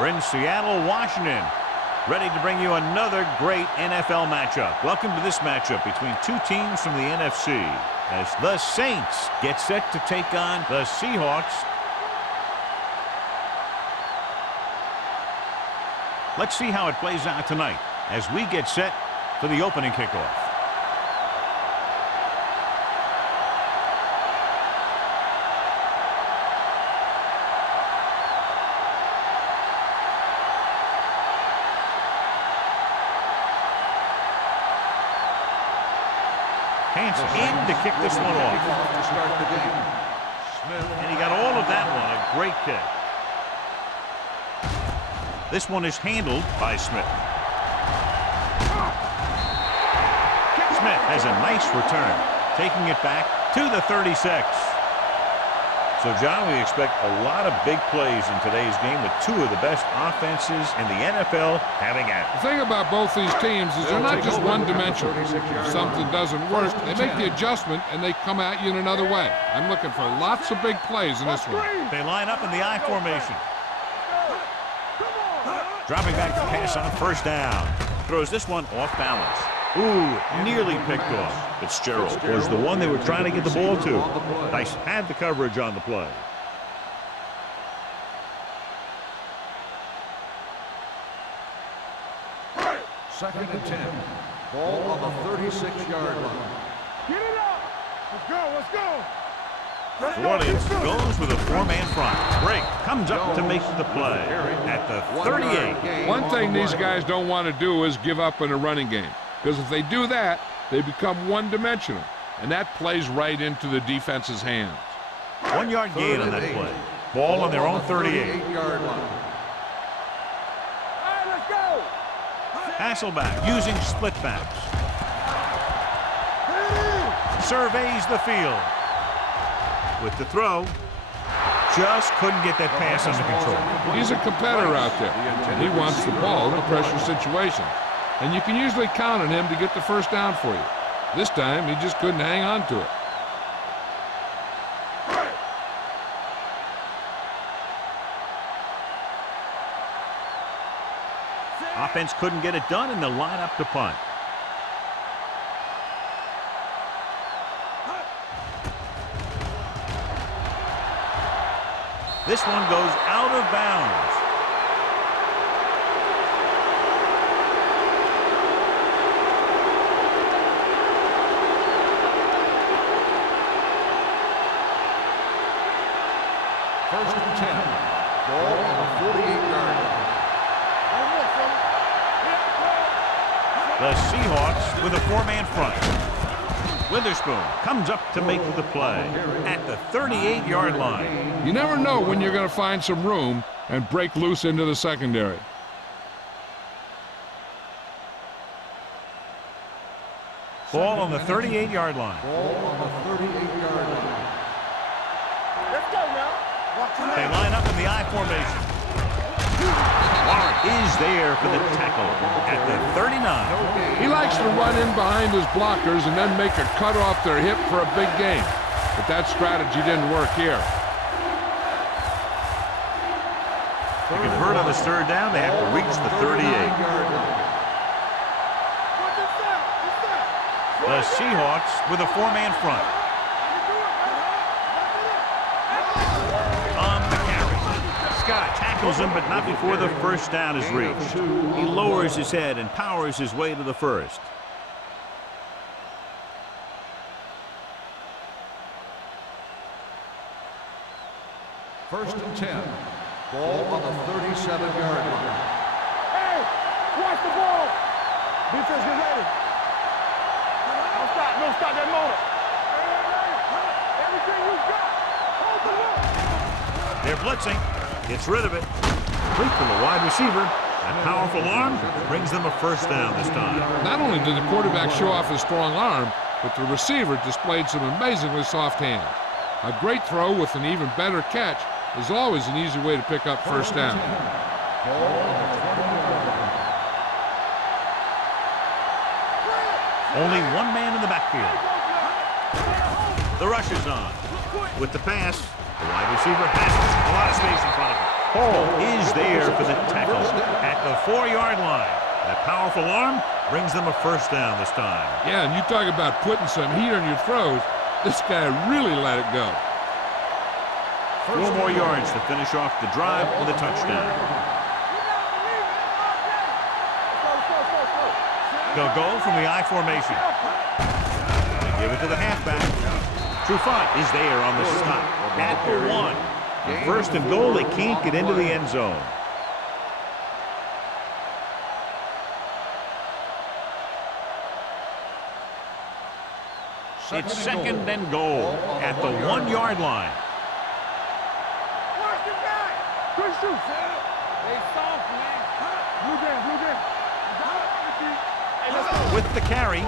We're in Seattle, Washington, ready to bring you another great NFL matchup. Welcome to this matchup between two teams from the NFC as the Saints get set to take on the Seahawks. Let's see how it plays out tonight as we get set for the opening kickoff. Hands in to kick this one off. To start the game. And he got all of that one. A great kick. This one is handled by Smith. Smith has a nice return, taking it back to the 36. So, John, we expect a lot of big plays in today's game with two of the best offenses in the NFL having at it. The thing about both these teams is they're not just one-dimensional. If something doesn't work, they make the adjustment and they come at you in another way. I'm looking for lots of big plays in this one. They line up in the I formation. Dropping back to pass on first down. Throws this one off balance. Ooh, nearly picked off. Fitzgerald was the one they were trying to get the ball to. Nice had the coverage on the play. Second and 10. Ball on the 36-yard line. Get it up. Let's go. Let's go. New Orleans goes with a four-man front. Drake comes up to make the play at the 38. One thing these guys don't want to do is give up in a running game. Because if they do that, they become one-dimensional. And that plays right into the defense's hands. 1 yard gain on that play. Ball on their own 38-yard line. All right, let's go. Hasselback using split backs. Surveys the field. With the throw, just couldn't get that pass under control. He's a competitor out there. And he wants the ball in a pressure situation. And you can usually count on him to get the first down for you. This time, he just couldn't hang on to it. Offense couldn't get it done, and they'll line up to punt. This one goes out of bounds. First and 10. Ball on the 48-yard line. The Seahawks with a four-man front. Witherspoon comes up to make the play at the 38-yard line. You never know when you're going to find some room and break loose into the secondary. Ball on the 38-yard line. Ball on the 38-yard line. Let's go now. They line up in the I formation. Warren is there for the tackle at the 39. He likes to run in behind his blockers and then make a cut off their hip for a big gain. But that strategy didn't work here. To convert on this third down, they have to reach the 38. The Seahawks with a four-man front. On the carry. Scott tackles him, but not before the first down is reached. He lowers his head and powers his way to the first. First and 10. Ball on the 37-yard line. Hey, watch the ball. Defense, get ready. Don't stop that motor. Everything you got. Hold the look. They're blitzing. Gets rid of it. Complete from the wide receiver. That powerful arm brings them a first down this time. Not only did the quarterback show off his strong arm, but the receiver displayed some amazingly soft hands. A great throw with an even better catch is always an easy way to pick up first down. Only one man in the backfield. The rush is on. With the pass, the wide receiver has a lot of space in front of him. Hall is there for the tackle at the 4-yard line. That powerful arm brings them a first down this time. Yeah, and you talk about putting some heat on your throws. This guy really let it go. 4 more yards to finish off the drive with a touchdown. They'll go from the I formation. They give it to the halfback. Trufant is there on the stop at the 1. On first and goal, they can't get into the end zone. It's second and goal at the 1-yard line. Good shoot, Sam. They soft, man. Blue game. Hey, let's go. With the carry,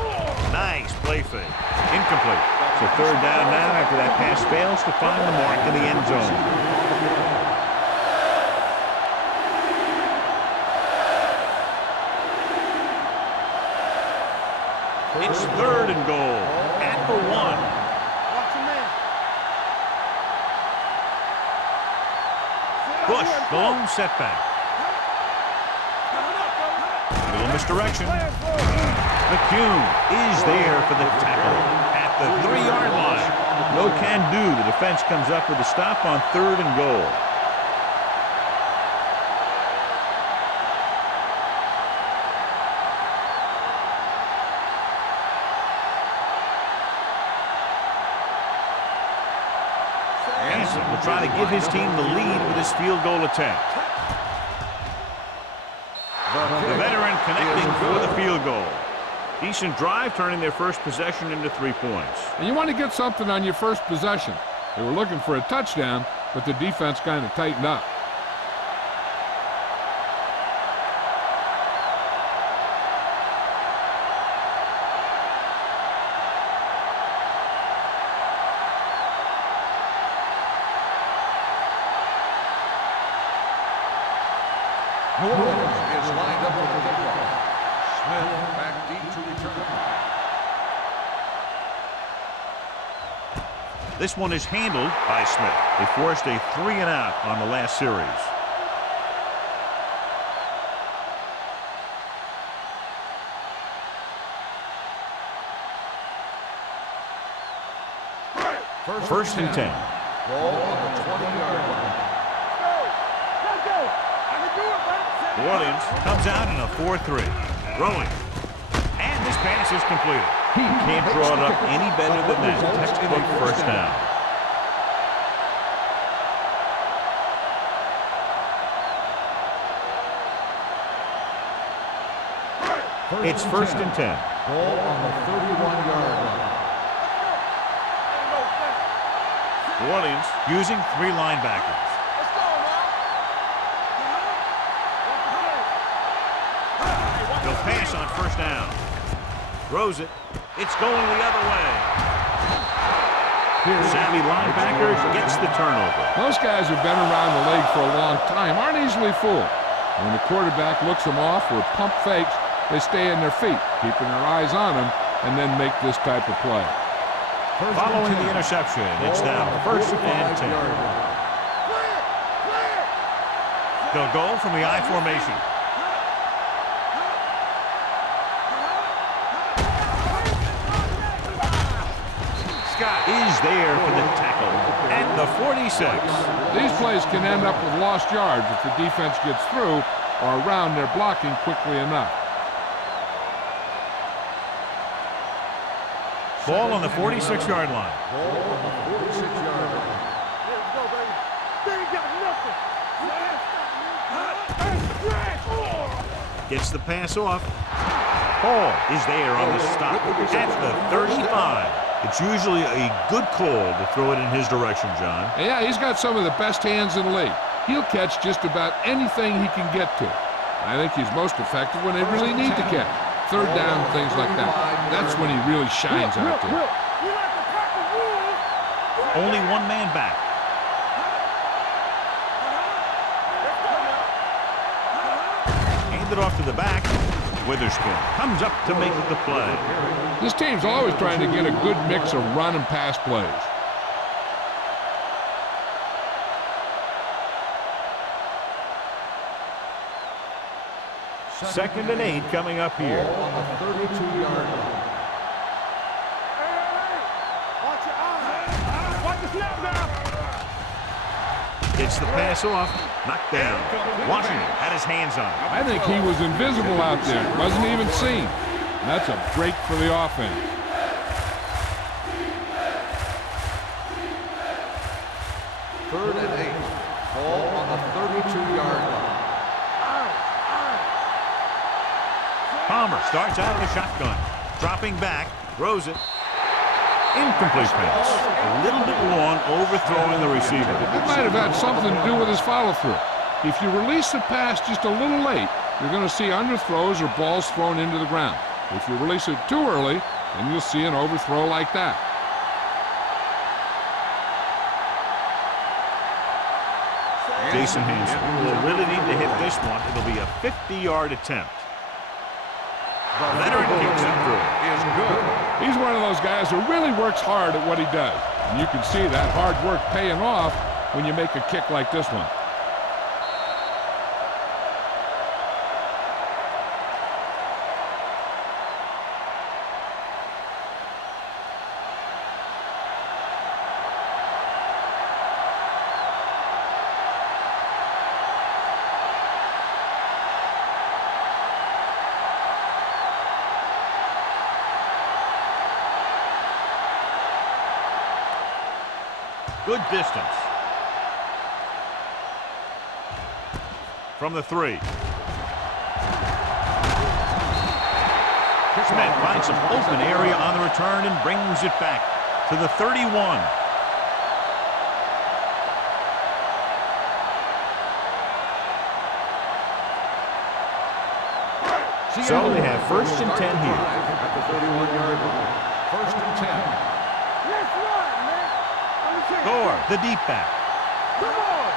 nice play fake. Incomplete. So third down now after that pass fails to find the mark in the end zone. It's third and goal at the 1. Watch your man. Bush, the lone setback. Little misdirection. McCune is there for the tackle at the 3-yard line. No can do. The defense comes up with a stop on third and goal. Hansen will try to give his team the lead with his field goal attempt. The veteran connecting for the field goal. Decent drive, turning their first possession into 3 points. And you want to get something on your first possession. They were looking for a touchdown, but the defense kind of tightened up. New Orleans is lined up with the kickoff. Smith back deep to return. This one is handled by Smith. They forced a 3-and-out on the last series. First and 10. Ball on the 20-yard line. New Orleans comes out in a 4-3. Rolling. And this pass is completed. He can't draw it up any better than that. Textbook first down. It's first and 10. Ball on the 31-yard line. New Orleans using 3 linebackers. They'll pass on first down. Throws it. It's going the other way. Savvy linebacker gets the turnover. Most guys who've been around the league for a long time aren't easily fooled. When the quarterback looks them off with pump fakes, they stay in their feet, keeping their eyes on them, and then make this type of play. Following the interception, it's now first and 10. They'll go from the I formation. Is there for the tackle at the 46. These plays can end up with lost yards if the defense gets through or around their blocking quickly enough. Ball on the 46-yard line. Ball on the 46-yard line. Let's go, baby. They ain't got nothing. Gets the pass off. Hall is there on the stop at the 35. It's usually a good call to throw it in his direction, John. Yeah, he's got some of the best hands in the league. He'll catch just about anything he can get to. I think he's most effective when they really need to catch. Third down, things like that. That's when he really shines out there. Only one man back. Hand it off to the back. Witherspoon comes up to make the play. This team's always trying to get a good mix of run and pass plays. 2nd and 8 coming up here. Ball on the 32-yard line. Watch your eyes. Watch the snap now. Gets the pass off. Knocked down. Washington had his hands on it. I think he was invisible out there. Wasn't even seen. And that's a break for the offense. Third and 8. Ball on the 32-yard line. Palmer starts out of the shotgun. Dropping back. Throws it. Incomplete pass. A little bit long, overthrowing the receiver. That might have had something to do with his follow-through. If you release the pass just a little late, you're going to see underthrows or balls thrown into the ground. If you release it too early, then you'll see an overthrow like that. Jason Hansen will really need to hit this one. It'll be a 50-yard attempt. Leonard kicks it through. Is good. He's one of those guys who really works hard at what he does. And you can see that hard work paying off when you make a kick like this one. Good distance. From the 3. Smith finds some open area on the return and brings it back to the 31. So they have 1st and 10 here. At the 31-yard line. 1st and 10. Let's run, man. Gore, the deep back. Come on.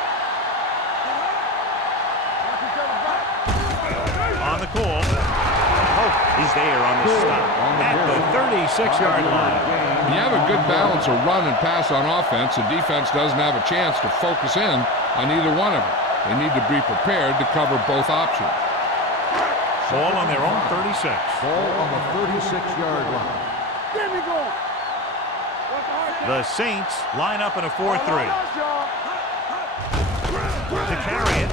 On the call. Hope is there on the stop at the 36-yard line. When you have a good balance of run and pass on offense, the defense doesn't have a chance to focus in on either one of them. They need to be prepared to cover both options. Ball on their own 36. Ball on the 36-yard line. There we go. The Saints line up in a 4-3. To carry it.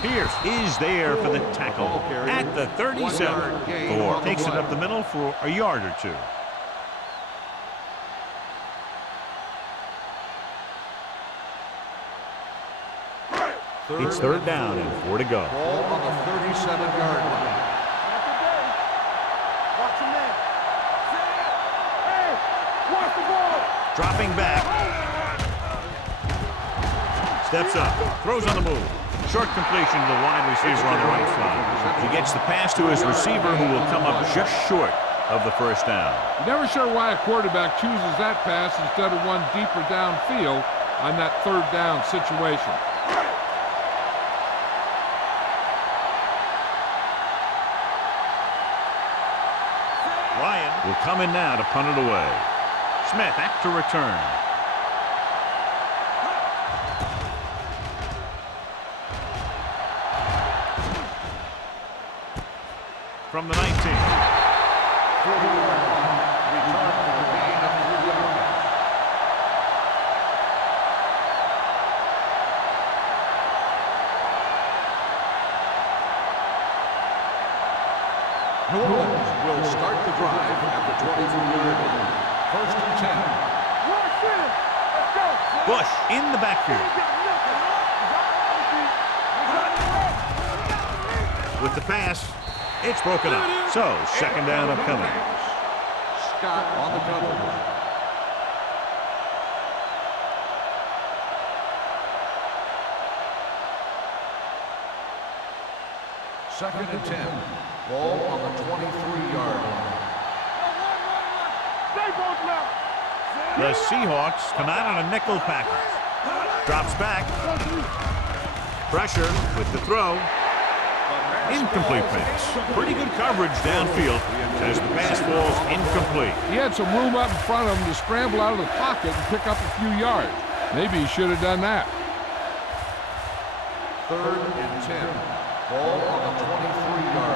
Pierce is there for the tackle at the 37. Thor takes it up the middle for a yard or two. It's 3rd down and 4 to go. Ball on the 37-yard line. Watch your man. Hey, watch the ball. Dropping back. Steps up. Throws on the move. Short completion to the wide receiver on the right side. He gets the pass to his receiver, who will come up just short of the 1st down. Never sure why a quarterback chooses that pass instead of one deeper downfield on that 3rd down situation. Ryan will come in now to punt it away. Smith back to return. From the 19. Return for a gain of 3 yards. New Orleans will start the drive at the 23-yard line. 1st and 10. Watch it. Let's go. Bush in the backfield. With the pass, it's broken up. So, 2nd down upcoming. Scott on the coverage. Second and 10. Ball on the 23-yard line. Stay both left. The Seahawks come out on a nickel package. Drops back. Pressure with the throw. Incomplete pass. Pretty good coverage downfield as the pass falls incomplete. He had some room up in front of him to scramble out of the pocket and pick up a few yards. Maybe he should have done that. 3rd and 10. Ball on the 23-yard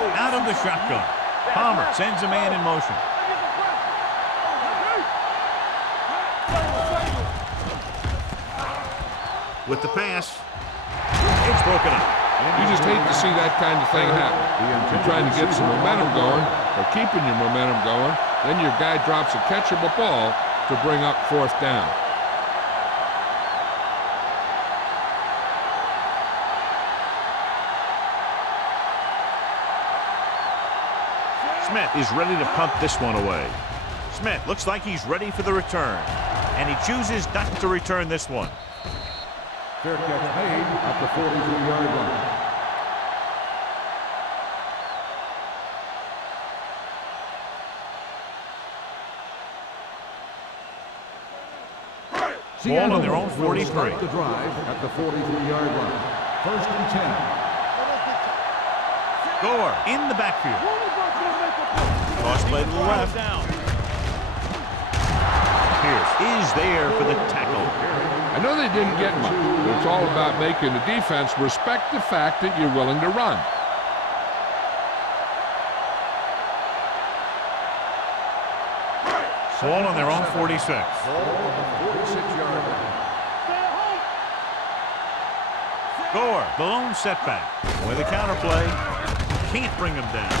Out of the shotgun. Palmer sends a man in motion. With the pass, it's broken up. You just hate to see that kind of thing happen. You're trying to get some momentum going, or keeping your momentum going, then your guy drops a catchable ball to bring up fourth down. Smith is ready to punt this one away. Smith looks like he's ready for the return, and he chooses not to return this one. Fair catch made at the 43-yard line. Ball on their own 43. The drive at the 43-yard line. First and 10. Gore in the backfield. Toss play to the left. Pierce is there for the tackle. I know they didn't get much, but it's all about making the defense respect the fact that you're willing to run. Ball on their own 46. Ball on the 46-yard line. Gore, the lone setback. With a counterplay, can't bring him down.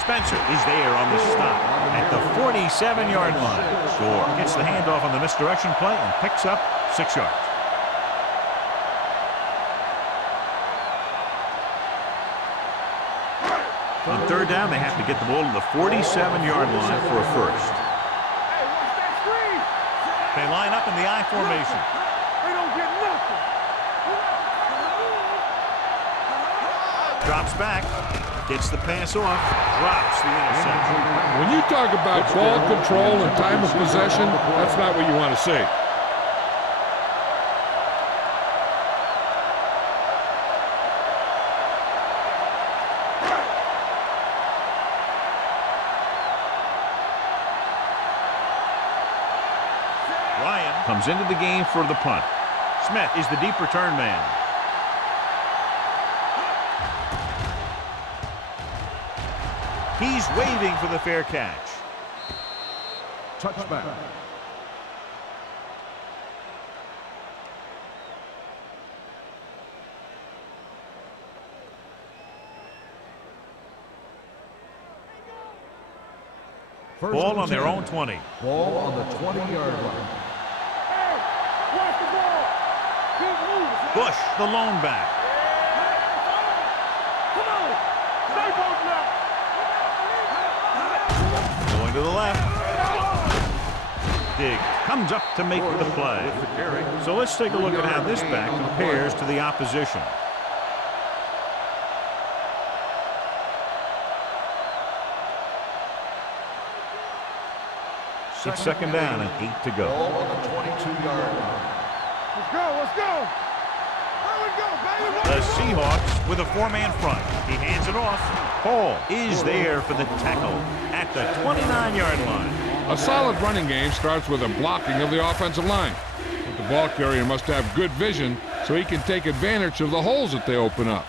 Spencer is there on the stop at the 47-yard line. Gore gets the handoff on the misdirection play and picks up 6 yards. On third down, they have to get the ball to the 47-yard line for a first. They line up in the I formation. They don't get nothing. Drops back, gets the pass off, drops the interception. When you talk about ball control and time of possession, that's not what you want to see. Ryan comes into the game for the punt. Smith is the deep return man. He's waving for the fair catch. Touchback. Ball on their own 20. Ball on the 20-yard line. Hey, watch the ball. Keep moving. Bush, the lone back. Come on. Stay both now. Going to the left. Diggs comes up to make the play. So let's take a look at how this back compares to the opposition. It's second down and 8 to go. Ball on the 22-yard line. Let's go. Let's go. There we go, baby. The Seahawks with a four-man front. He hands it off. Hall is there for the tackle at the 29-yard line. A solid running game starts with a blocking of the offensive line. But the ball carrier must have good vision so he can take advantage of the holes that they open up.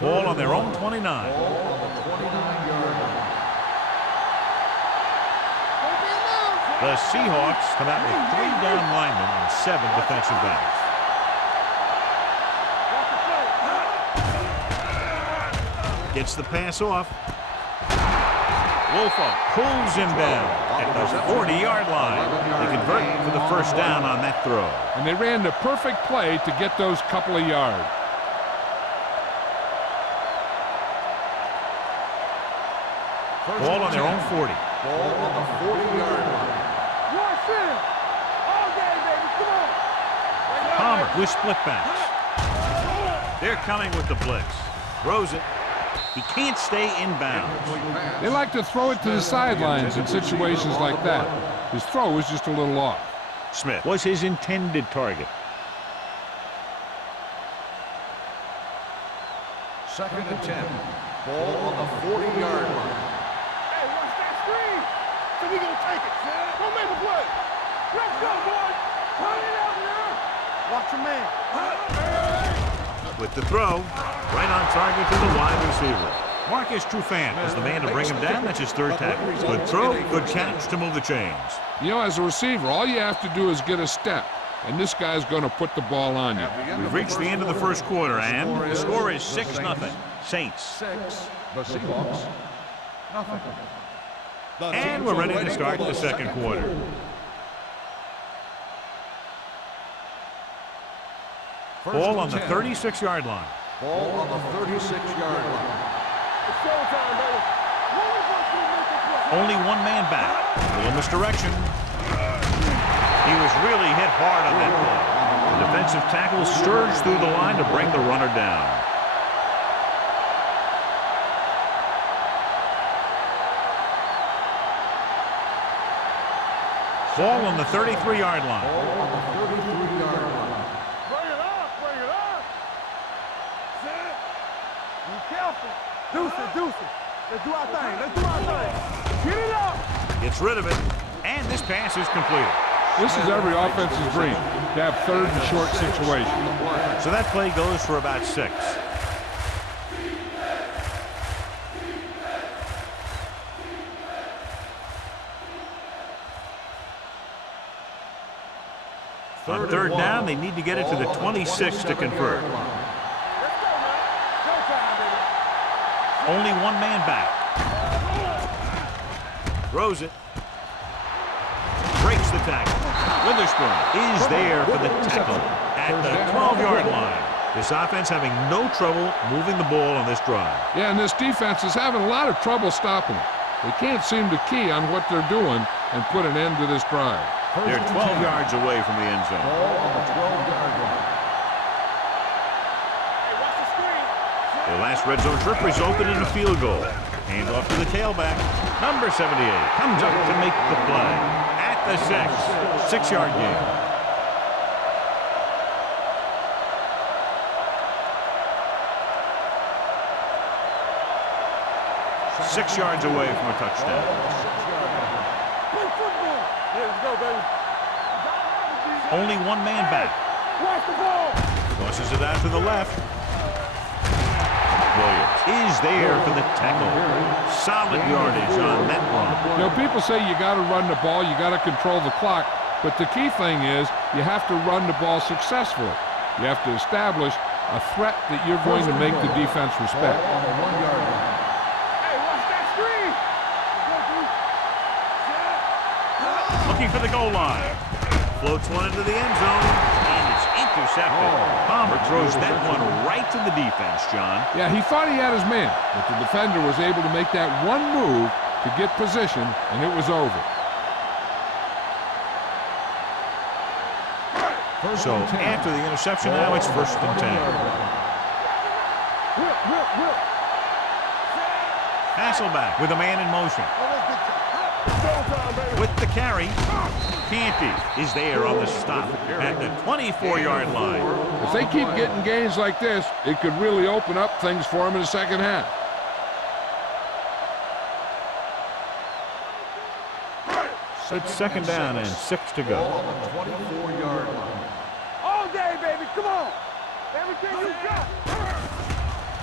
Ball on their own 29. Ball on the 29-yard line. The Seahawks come out with 3 down linemen and 7 defensive backs. Gets the pass off. Wolfa pulls him down at the 40-yard line. They convert for the first down on that throw. And they ran the perfect play to get those couple of yards. Ball on their own 40. Ball on the 40-yard line. One center. All day, baby. Come on. Palmer with split backs. They're coming with the blitz. Throws it. He can't stay inbounds. They like to throw it to the sidelines in situations like that. His throw was just a little off. Smith was his intended target. Second and 10. Ball on the 40-yard line. Hey, watch that screen. So we gonna take it. Go make a play. Let's go, boys. Turn it out now. Watch your man. With the throw, right on target to the wide receiver. Marcus Trufant is the man to bring him down. That's his third tackle. Good throw, good catch to move the chains. You know, as a receiver, all you have to do is get a step, and this guy's going to put the ball on you. We've reached the end of the first quarter, and the score is 6-0. Saints. 6. The Seahawks, nothing. And we're ready to start the second quarter. Ball on the 36-yard line. Ball on the 36-yard line. It's showtime, baby. Only one man back. A little misdirection. He was really hit hard on that play. The defensive tackle surged through the line to bring the runner down. Ball on the 33-yard line. Ball on the 33-yard line. Bring it up, bring it up. Set. Be careful. Deuce it, deuce it. Let's do our thing, let's do our thing. Get it up. Gets rid of it, and this pass is completed. This is every offensive dream, to have third and short situation. So that play goes for about 6. On third down, they need to get it to the 26 to convert. Let's go, man. Showtime, baby. Only one man back. Throws it. Breaks the tackle. Witherspoon is there for the tackle at the 12-yard line. This offense having no trouble moving the ball on this drive. Yeah, and this defense is having a lot of trouble stopping it. They can't seem to key on what they're doing and put an end to this drive. They're 12 yards away from the end zone. Ball on the 12-yard line. Hey, watch the screen. The last red zone trip resulted in a field goal. Hand off to the tailback. Number 78 comes up to make the play at the 6. 6-yard gain. Six yards away from a touchdown. Play football. Let's go, baby. Only one man back. Watch the ball. Tosses it out to the left. Williams is there for the tackle. Solid yardage on that run. You know, people say you got to run the ball, you got to control the clock, but the key thing is you have to run the ball successfully. You have to establish a threat that you're going to make the defense respect. Ball on the 1-yard line. Hey, watch that screen. Looking for the goal line. Floats one into the end zone, and it's intercepted. Palmer throws that one right to the defense, John. Yeah, he thought he had his man, but the defender was able to make that one move to get position, and it was over. So after the interception, now it's 1st and 10. Whip, whip, whip. Hasselback with a man in motion. Showtime, baby. With the carry, Canty is there on the stop at the 24-yard line. If they keep getting gains like this, it could really open up things for them in the second half. It's 2nd down and 6 to Ball go. on the 24-yard line. All day, baby. Come on. Everything you got.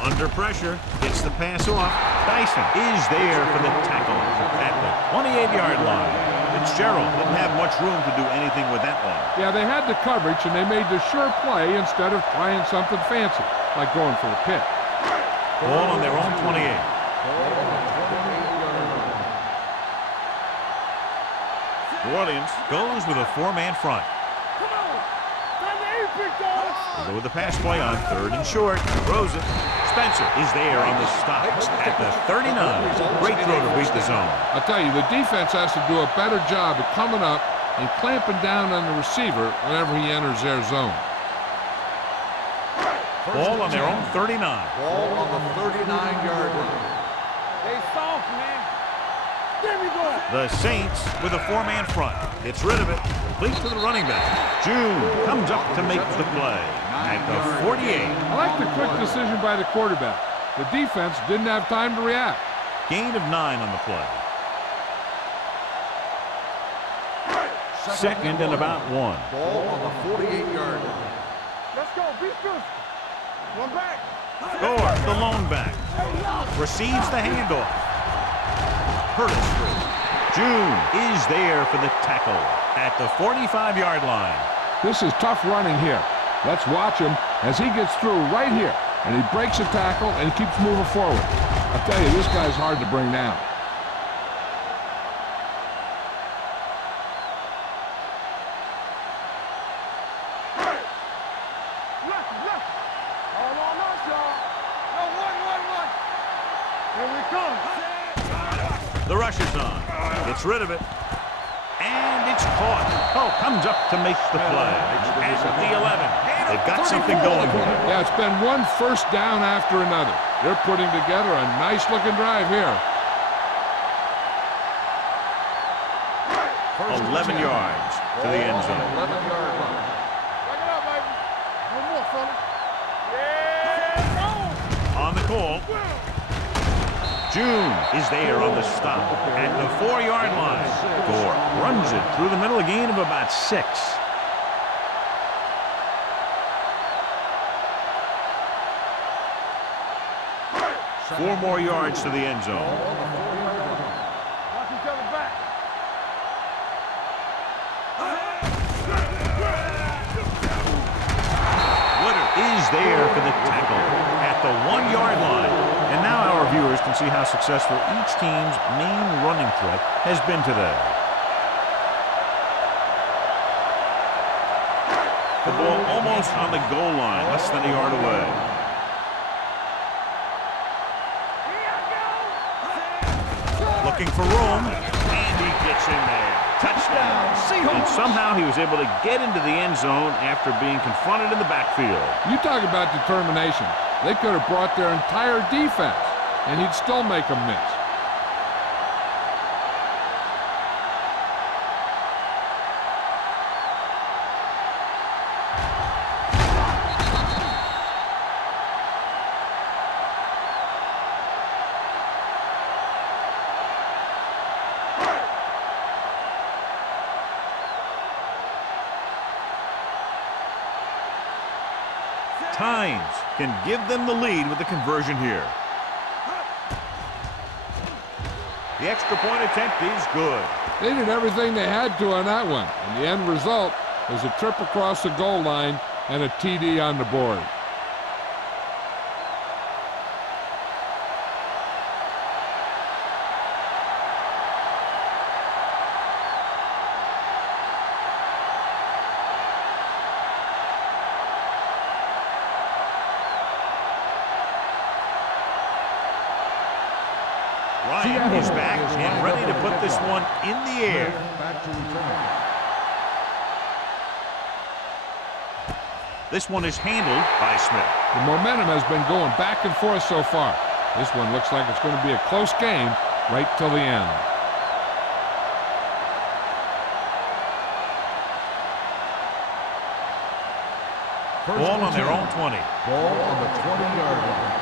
Under pressure, gets the pass off. Dyson is there for the tackle at the 28-yard line. Fitzgerald didn't have much room to do anything with that one. Yeah, they had the coverage, and they made the sure play instead of trying something fancy, like going for a pick. Ball on their own 28. Ball on the 28-yard line. New Orleans goes with a 4-man front. Come on. Time to eat, big dog. They go with the pass play on 3rd and short. Throws it. Spencer is there on the stop at the 39. Great throw to beat the zone. I'll tell you, the defense has to do a better job of coming up and clamping down on the receiver whenever he enters their zone. Ball on their own 39. Ball on the 39-yard line. They soft, man. There we go. The Saints with a 4-man front. Gets rid of it. Complete to the running back. June comes up to make the play at the 48. I like the quick decision by the quarterback. The defense didn't have time to react. Gain of 9 on the play. 2nd and about 1. Ball on the 48-yard line. Let's go. Be physical. One back. Gore, the lone back. Receives the handoff. Curtis. June is there for the tackle at the 45-yard line. This is tough running here. Let's watch him as he gets through right here. And he breaks a tackle and keeps moving forward. I'll tell you, this guy's hard to bring down. The rush is on. Gets rid of it. And it's caught. Oh, comes up to make the play. At the 11. They've got something going here. Yeah, it's been one first down after another. They're putting together a nice-looking drive here. 11 yards to the end zone. 11-yard line. Back it up, baby. One more, fella. Yeah, On the call. June is there on the stop at the 4-yard line. Gore runs it through the middle, a gain of about 6. Four more yards to the end zone. watch each other back. Woodard is there for the tackle at the 1-yard line. And now our viewers can see how successful each team's main running threat has been today. The ball almost on the goal line, less than a yard away. Looking for room, and he gets in there. Touchdown, Seahawks. And somehow he was able to get into the end zone after being confronted in the backfield. You talk about determination. They could have brought their entire defense, and he'd still make them miss. Tynes can give them the lead with the conversion here. The extra point attempt is good. They did everything they had to on that one, and the end result was a trip across the goal line and a TD on the board. Ryan is back and ready to put this one in the air. Back to return. This one is handled by Smith. The momentum has been going back and forth so far. This one looks like it's going to be a close game right till the end. Ball on their own 20. Ball on the 20-yard line.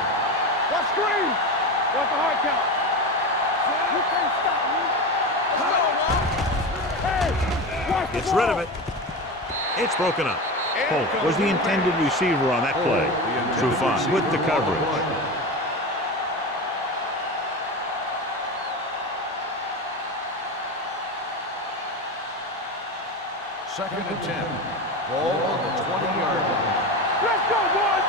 Watch screen. Watch the hard count. You can't stop me. Let's go, man. Hey, watch the Gets ball. rid of it. It's broken up. Holt was the intended receiver on that play. Trufant with the coverage. Second and 10. Ball on the 20-yard line. Let's go, boys.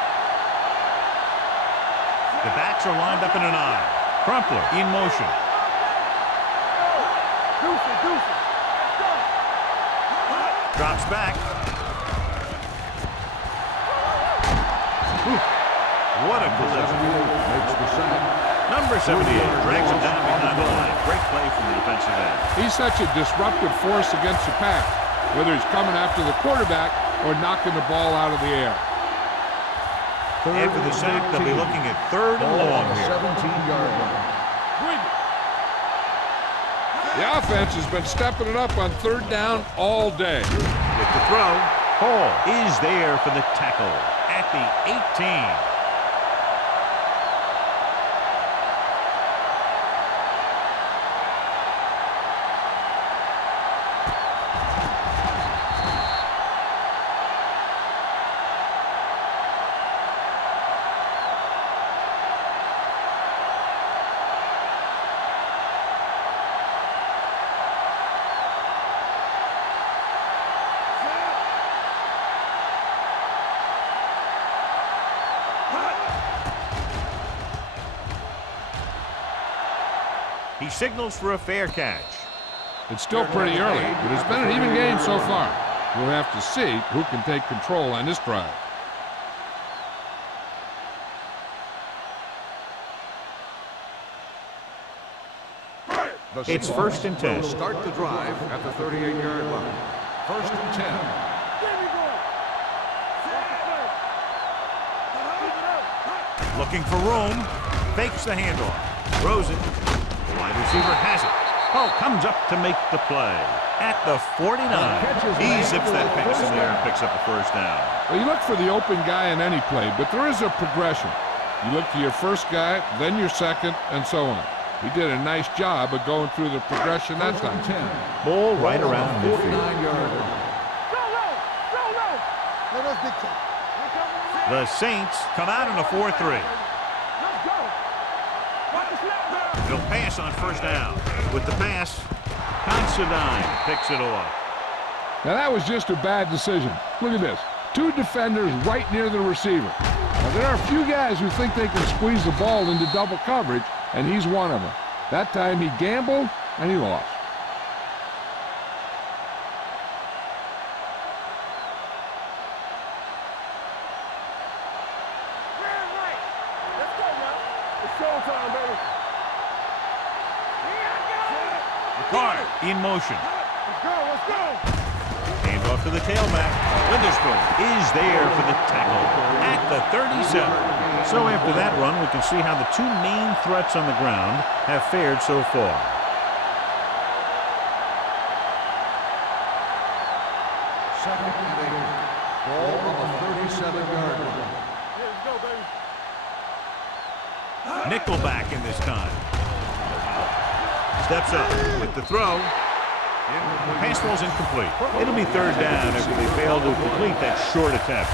The backs are lined up in an I. Crumpler in motion. Deuce it, deuce it. Let's go. Drops back. Ooh, what a collision. Makes the sack. Number 78 drags him down behind the line. Great play from the defensive end. He's such a disruptive force against the pass, whether he's coming after the quarterback or knocking the ball out of the air. After the sack, they'll be looking at 3rd and Ball long on the here. 17-yard line. The offense has been stepping it up on 3rd down all day. With the throw, Hall is there for the tackle at the 18. He signals for a fair catch. It's still pretty early, but it's been an even game so far. We'll have to see who can take control on this drive. It's 1st and 10. Start the drive at the 38-yard line. 1st and 10. Looking for room. Fakes the handoff. Throws it. The wide receiver has it. Oh, comes up to make the play. At the 49. He zips that pass in there and picks up a 1st down. Well, you look for the open guy in any play, but there is a progression. You look to your first guy, then your second, and so on. He did a nice job of going through the progression that time. Ball right around midfield. The Saints come out in a 4-3. He'll pass on 1st down. With the pass, Considine picks it off. Now that was just a bad decision. Look at this. 2 defenders right near the receiver. Now there are a few guys who think they can squeeze the ball into double coverage, and he's one of them. That time he gambled, and he lost. Card in motion. Let's go. Hand off to the tailback. Witherspoon is there for the tackle at the 37. So after that run, we can see how the 2 main threats on the ground have fared so far. Second and 8. Ball on the 37-yard line. Let's go, baby. Nickelback in this time. Steps up with the throw. The pass ball's incomplete. It'll be 3rd down after they fail to complete that short attempt.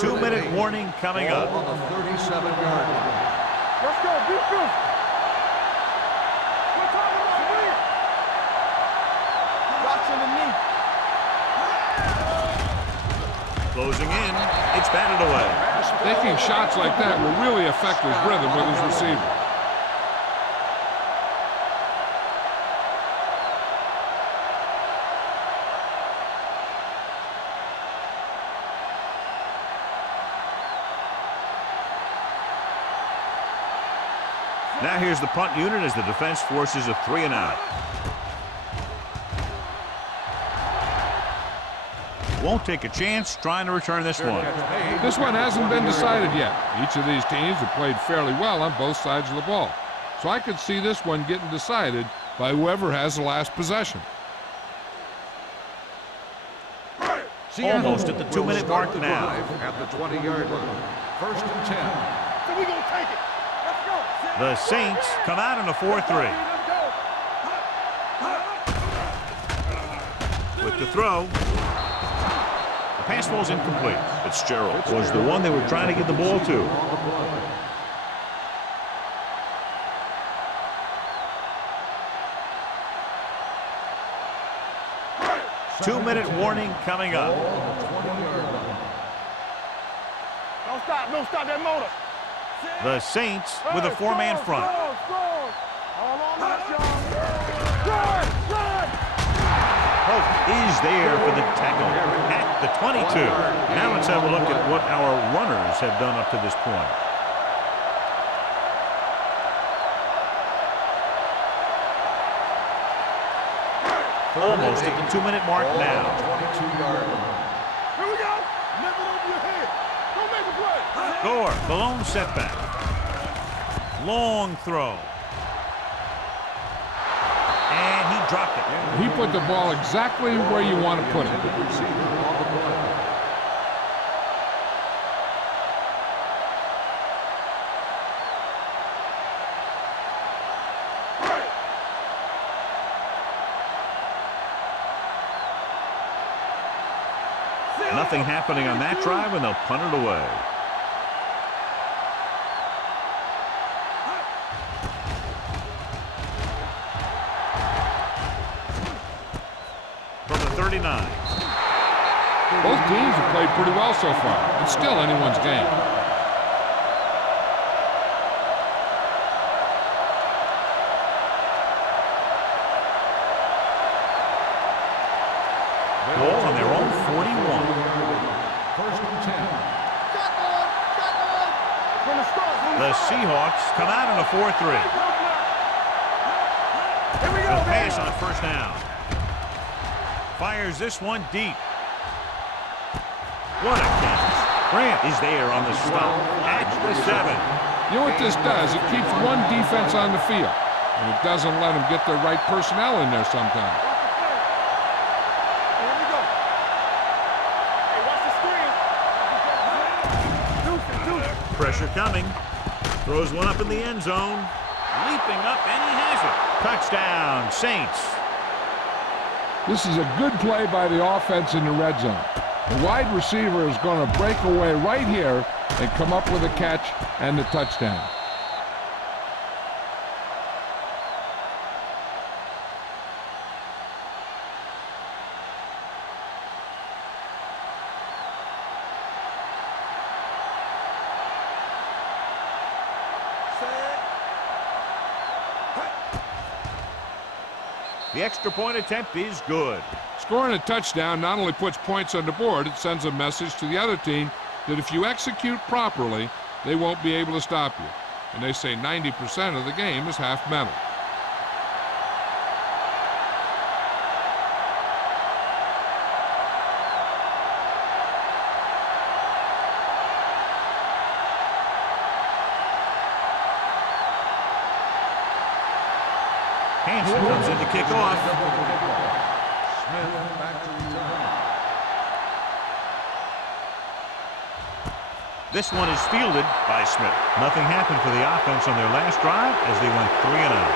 Two-minute warning coming up. On the 37-yard line. Let's go, defense. We're talking about win. Watching the knee. Closing in, it's batted away. Taking shots like that will really affect his rhythm with his receiver. Now here's the punt unit as the defense forces a 3-and-out. Won't take a chance trying to return this one. This one hasn't been decided yet. Each of these teams have played fairly well on both sides of the ball. So I could see this one getting decided by whoever has the last possession. Almost at the 2-minute mark now. At the 20-yard line. 1st and 10. So we gonna take it. Let's go. The Saints come out in a 4-3. With the throw. The pass ball's incomplete. Fitzgerald was the one they were trying to get the ball to. Two-minute warning coming up. Don't stop that motor. The Saints with a 4-man front. All on that, y'all. Run! Hope is there for the tackle at the 22. Now let's have a look at what our runners have done up to this point. Almost at the 2-minute mark now. 22-yard line. Here we go. Lift it over your head. Don't make a play. Gore, the lone setback. Long throw. And he dropped it. He put the ball exactly where you want to put it. Nothing happening on that drive, and they'll punt it away. From the 39. Both teams have played pretty well so far. It's still anyone's game. Ball on their own 41. First and 10. The Seahawks come out in a 4-3. They'll pass on first down. Fires this one deep. What a catch. Grant is there on the stop at the 7. You know what this does? It keeps one defense on the field, and it doesn't let them get the right personnel in there sometimes. Pressure coming. Throws one up in the end zone. Leaping up, and he has it. Touchdown, Saints. This is a good play by the offense in the red zone. The wide receiver is going to break away right here and come up with a catch and the touchdown. The extra point attempt is good. Scoring a touchdown not only puts points on the board, it sends a message to the other team that if you execute properly, they won't be able to stop you. And they say 90% of the game is half mental. Hanson comes in to kick off. Smith back to return. This one is fielded by Smith. Nothing happened for the offense on their last drive as they went 3 and out.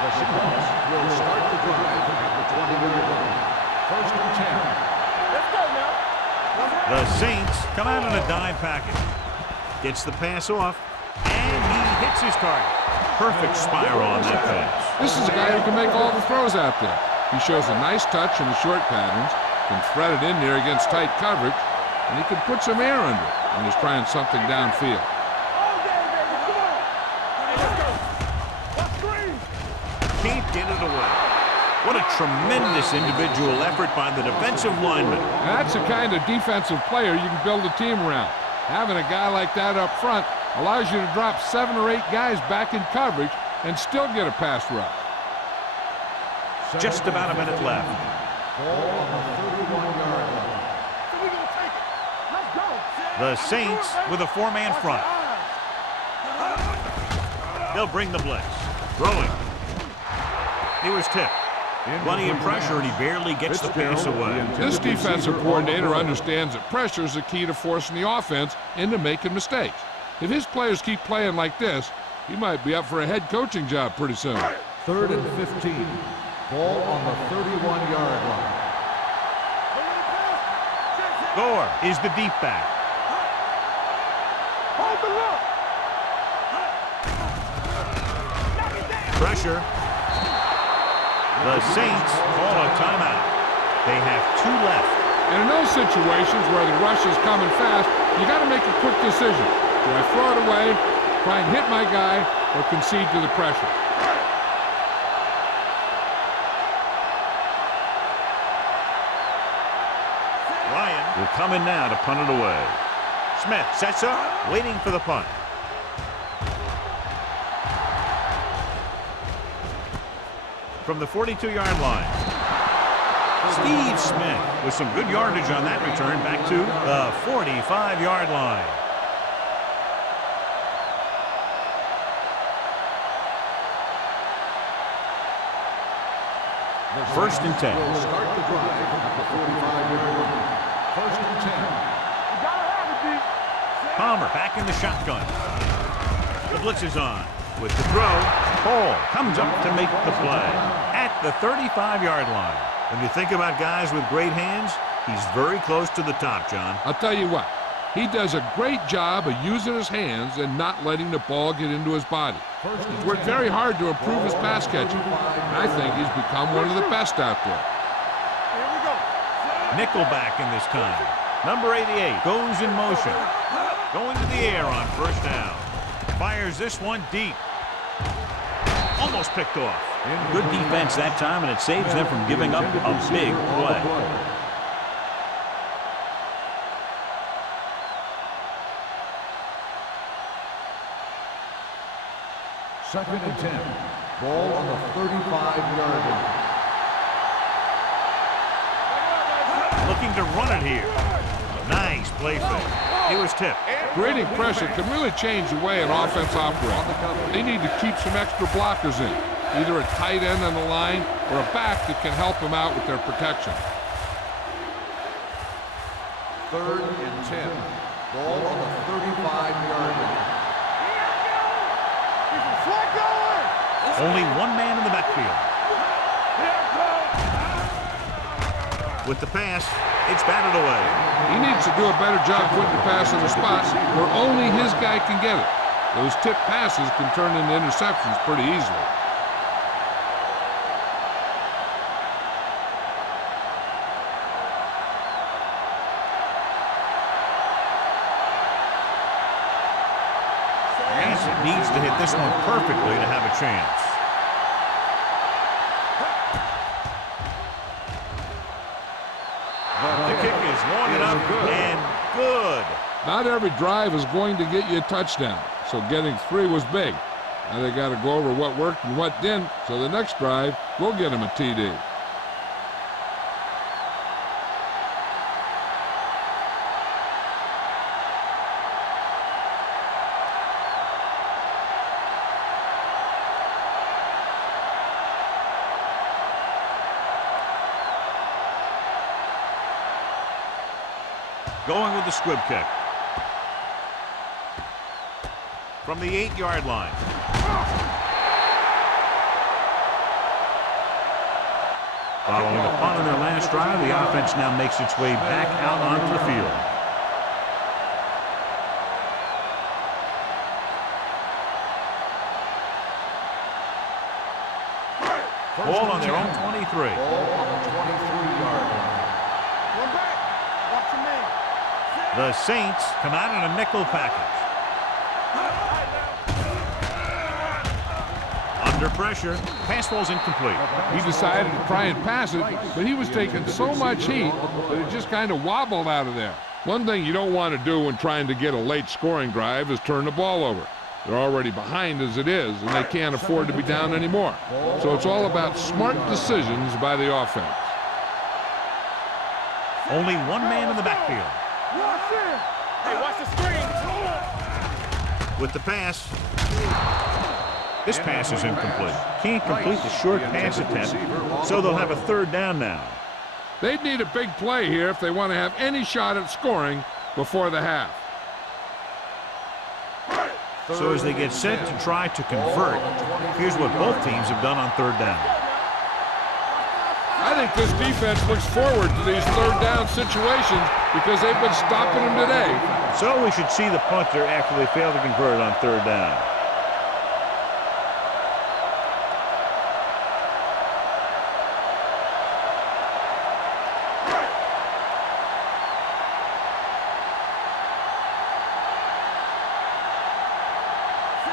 The Seahawks will start the drive at the 20-yard line. First and 10. Let's go now. The Saints come out in a dime package. Gets the pass off, and he hits his target. Perfect spiral on that pass. This is a guy who can make all the throws out there. He shows a nice touch in the short patterns, can thread it in there against tight coverage, and he can put some air under it when he's trying something downfield. All day, baby. Come on. Let's go. Let's screen. Can't get it away. What a tremendous individual effort by the defensive lineman. And that's the kind of defensive player you can build a team around. Having a guy like that up front allows you to drop 7 or 8 guys back in coverage and still get a pass rush. Just about a minute left. Ball on the 31-yard line. So we're going to take it. Let's go. The Saints with a 4-man front. They'll bring the blitz. Throwing. He was tipped. Plenty of pressure, and he barely gets the pass away. This defensive coordinator understands that pressure is the key to forcing the offense into making mistakes. If his players keep playing like this, he might be up for a head coaching job pretty soon. 3rd and 15. Ball on the 31-yard line. Gore is the deep back. Hold the look. Pressure. The Saints call a timeout. They have 2 left. And in those situations where the rush is coming fast, you got to make a quick decision. Do I throw it away, try and hit my guy, or concede to the pressure? Ryan will come in now to punt it away. Smith sets up, waiting for the punt. From the 42-yard line. Steve Smith with some good yardage on that return back to the 45-yard line. First and 10. Will start the drive at the 45-yard line. First and 10. You got to have it, D. Palmer back in the shotgun. The blitz is on. With the throw, Hall comes up to make the play at the 35-yard line. When you think about guys with great hands, he's very close to the top, John. I'll tell you what, He does a great job of using his hands and not letting the ball get into his body. He's worked very hard to improve his pass catching, and I think he's become one of the best out there. Here we go. Nickelback in this time. Number 88 goes in motion. Going to the air on first down. Fires this one deep. Almost picked off. Good defense that time, and it saves them from giving up a big play. Second and 10. Ball on the 35-yard line. Looking to run it here. Nice play fake. He was tipped. Grading pressure can really change the way an offense operates. They need to keep some extra blockers in, either a tight end on the line or a back that can help them out with their protection. Third and 10. Ball on the 35-yard line. Only one man in the backfield. With the pass, it's batted away. He needs to do a better job putting the pass in the spots where only his guy can get it. Those tip passes can turn into interceptions pretty easily. Hansen needs to hit this one perfectly to have a chance. The kick is long enough and good. Not every drive is going to get you a touchdown, so getting 3 was big. Now they got to go over what worked and what didn't, so the next drive will get them a TD. Going with the squib kick. From the 8-yard line. Following a punt on their last drive, the offense now makes its way back out onto the field. Ball on their own 23. Ball on the 23-yard line. One back. Watch your man. The Saints come out in a nickel package. Under pressure, pass ball's incomplete. He decided to try and pass it, but he was taking so much heat that it just kind of wobbled out of there. One thing you don't want to do when trying to get a late scoring drive is turn the ball over. They're already behind as it is, and they can't afford to be down anymore. So it's all about smart decisions by the offense. Only one man in the backfield. Hey, watch the screen. With the pass. This pass is incomplete. Can't complete the short pass attempt, so they'll have a third down now. They'd need a big play here if they want to have any shot at scoring before the half. So as they get set to try to convert, here's what both teams have done on third down. I think this defense looks forward to these third down situations because they've been stopping them today. So we should see the punter after they fail to convert on third down.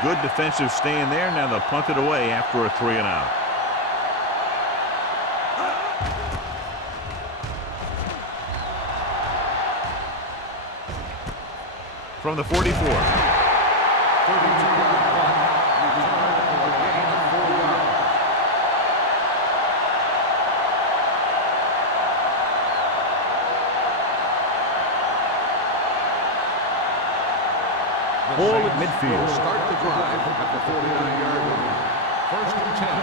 Good defensive stand there. Now they'll punt it away after a 3-and-out. From the 44. 32-yard punt. Return for a gain of 4 yards. Ball at midfield. Start the drive at the 49-yard line. First and 10.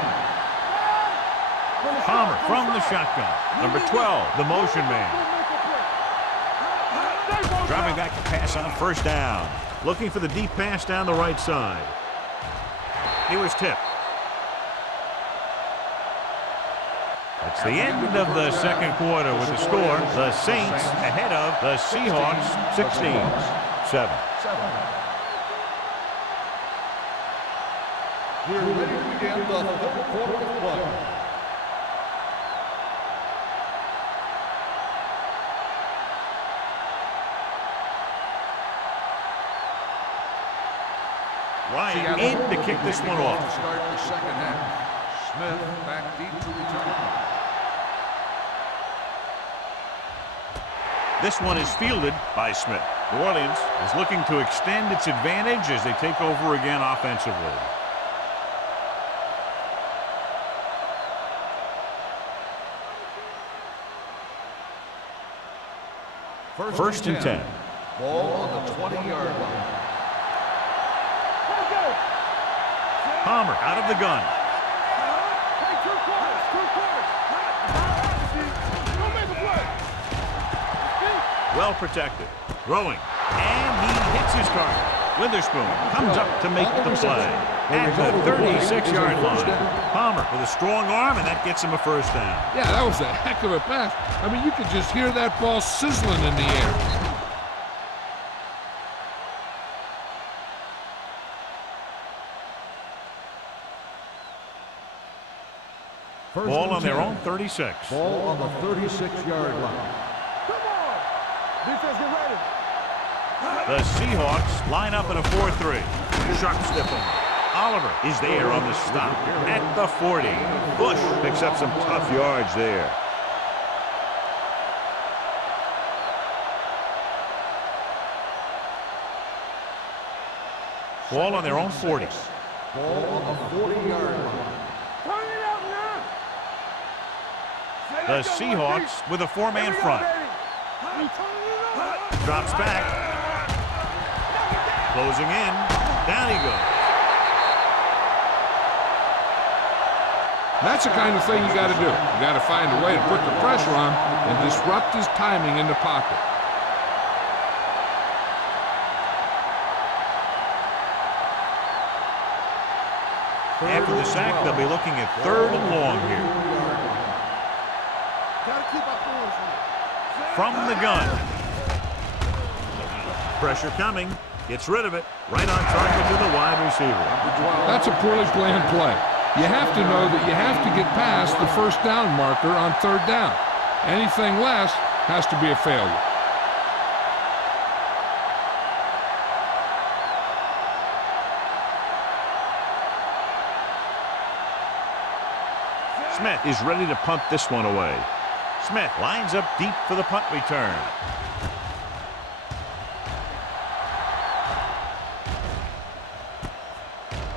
Palmer from the shotgun. Number 12, the motion man. Driving back to pass on first down. Looking for the deep pass down the right side. He was tipped. It's the end of the second quarter with the score. The Saints ahead of the Seahawks 16-7. We're ready to begin the third quarter of play. Ryan in to kick this one off. To start the second half. Smith back deep to return. This one is fielded by Smith. New Orleans is looking to extend its advantage as they take over again offensively. First and 10. Ball on the 20-yard line. Palmer out of the gun. Well protected. Throwing. And he hits his target. Witherspoon comes up to make the play at the 36-yard line. Palmer with a strong arm, and that gets him a first down. Yeah, that was a heck of a pass. I mean, you could just hear that ball sizzling in the air. Ball on their own 36. Ball on the 36-yard line. Come on! Defense, get ready. The Seahawks line up in a 4-3. Sharp stiffing. Oliver is there on the stop at the 40. Bush picks up some tough yards there. Ball on their own 40. Ball on the 40-yard line. Turn it out now. The Seahawks with a four-man front. Drops back. Closing in. Down he goes. That's the kind of thing you got to do. You got to find a way to put the pressure on and disrupt his timing in the pocket. After the sack, they'll be looking at 3rd and long here. From the gun. Pressure coming. Gets rid of it. Right on target to the wide receiver. That's a poorly planned play. You have to know that you have to get past the first down marker on 3rd down. Anything less has to be a failure. Smith is ready to punt this one away. Smith lines up deep for the punt return.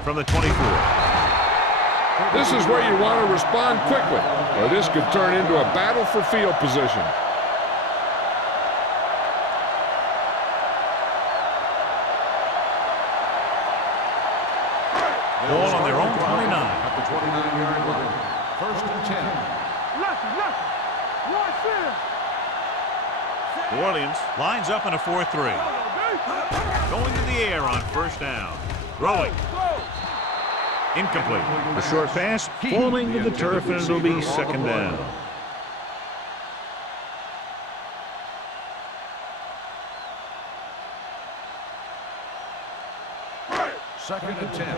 From the 24. This is where you want to respond quickly, or this could turn into a battle for field position. Ball on their own 29. At the 29-yard line. First and 10. New Orleans lines up in a 4-3. Going to the air on first down. Throwing. Incomplete. A short pass falling to the turf, and it'll be second down. Second and 10.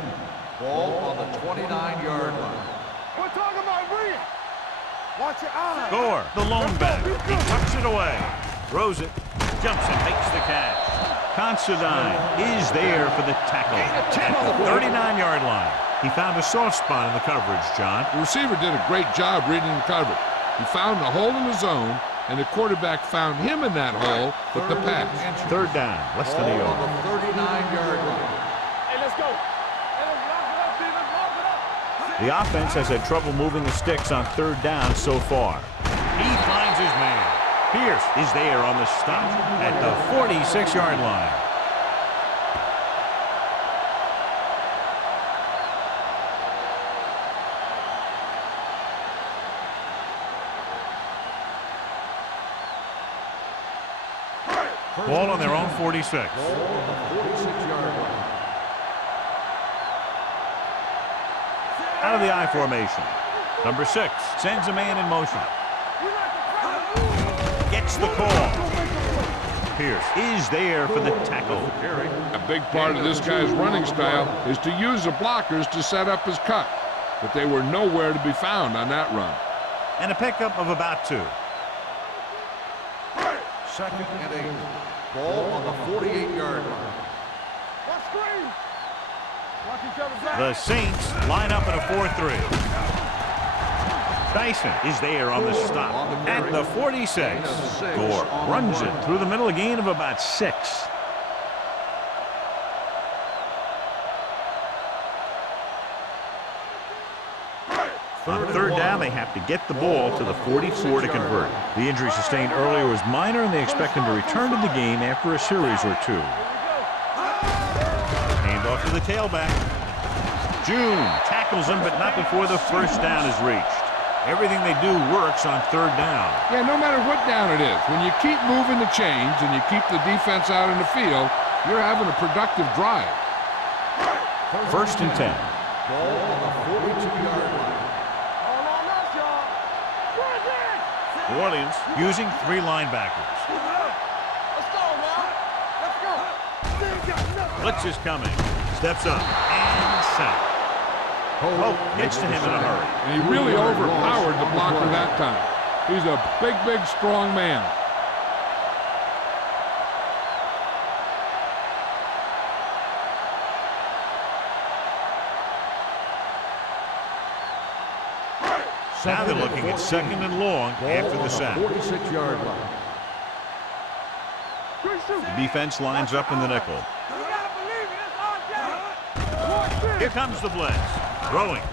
Ball on the 29-yard line. We're talking about Reed. Watch your eyes. Gore, the lone back. He tucks it away. Throws it. Jumps and makes the catch. Considine is there for the tackle at the 39-yard line. He found a soft spot in the coverage, John. The receiver did a great job reading the coverage. He found a hole in the zone, and the quarterback found him in that hole with the pass. 3rd down, less than a Ball yard. on the 39-yard line. Hey, let's go. Hey, let's lock it up, Steven. Lock it up. The offense has had trouble moving the sticks on 3rd down so far. He finds his man. Pierce is there on the stop at the 46-yard line. Ball on their own 46. Ball on the 46-yard line. Out of the I formation. Number 6 sends a man in motion. Gets the call. Pierce is there for the tackle. A big part of this guy's running style is to use the blockers to set up his cut, but they were nowhere to be found on that run. And a pickup of about 2. Second and 8. Ball on the 48-yard line. Watch screen. Watch each other back. The Saints line up in a 4-3. Dyson is there on the stop at the 46. Gore runs it through the middle, a gain of about 6. On third down, they have to get the ball to the 44 to convert. The injury sustained earlier was minor, and they expect him to return to the game after a series or 2. Hand off to the tailback. June tackles him, but not before the first down is reached. Everything they do works on third down. Yeah, no matter what down it is, when you keep moving the chains and you keep the defense out in the field, you're having a productive drive. First and 10. Ball on the 42-yard line. All on us, y'all. Bring it. New Orleans using 3 linebackers. Let's go, man. Let's go. Blitz is coming. Steps up and sack. Hope gets to him in a hurry. And he really overpowered the blocker that time. He's a big, big, strong man. Now they're looking at second and long after the sack. 46-yard line. The defense lines up in the nickel. Here comes the blitz. Throwing.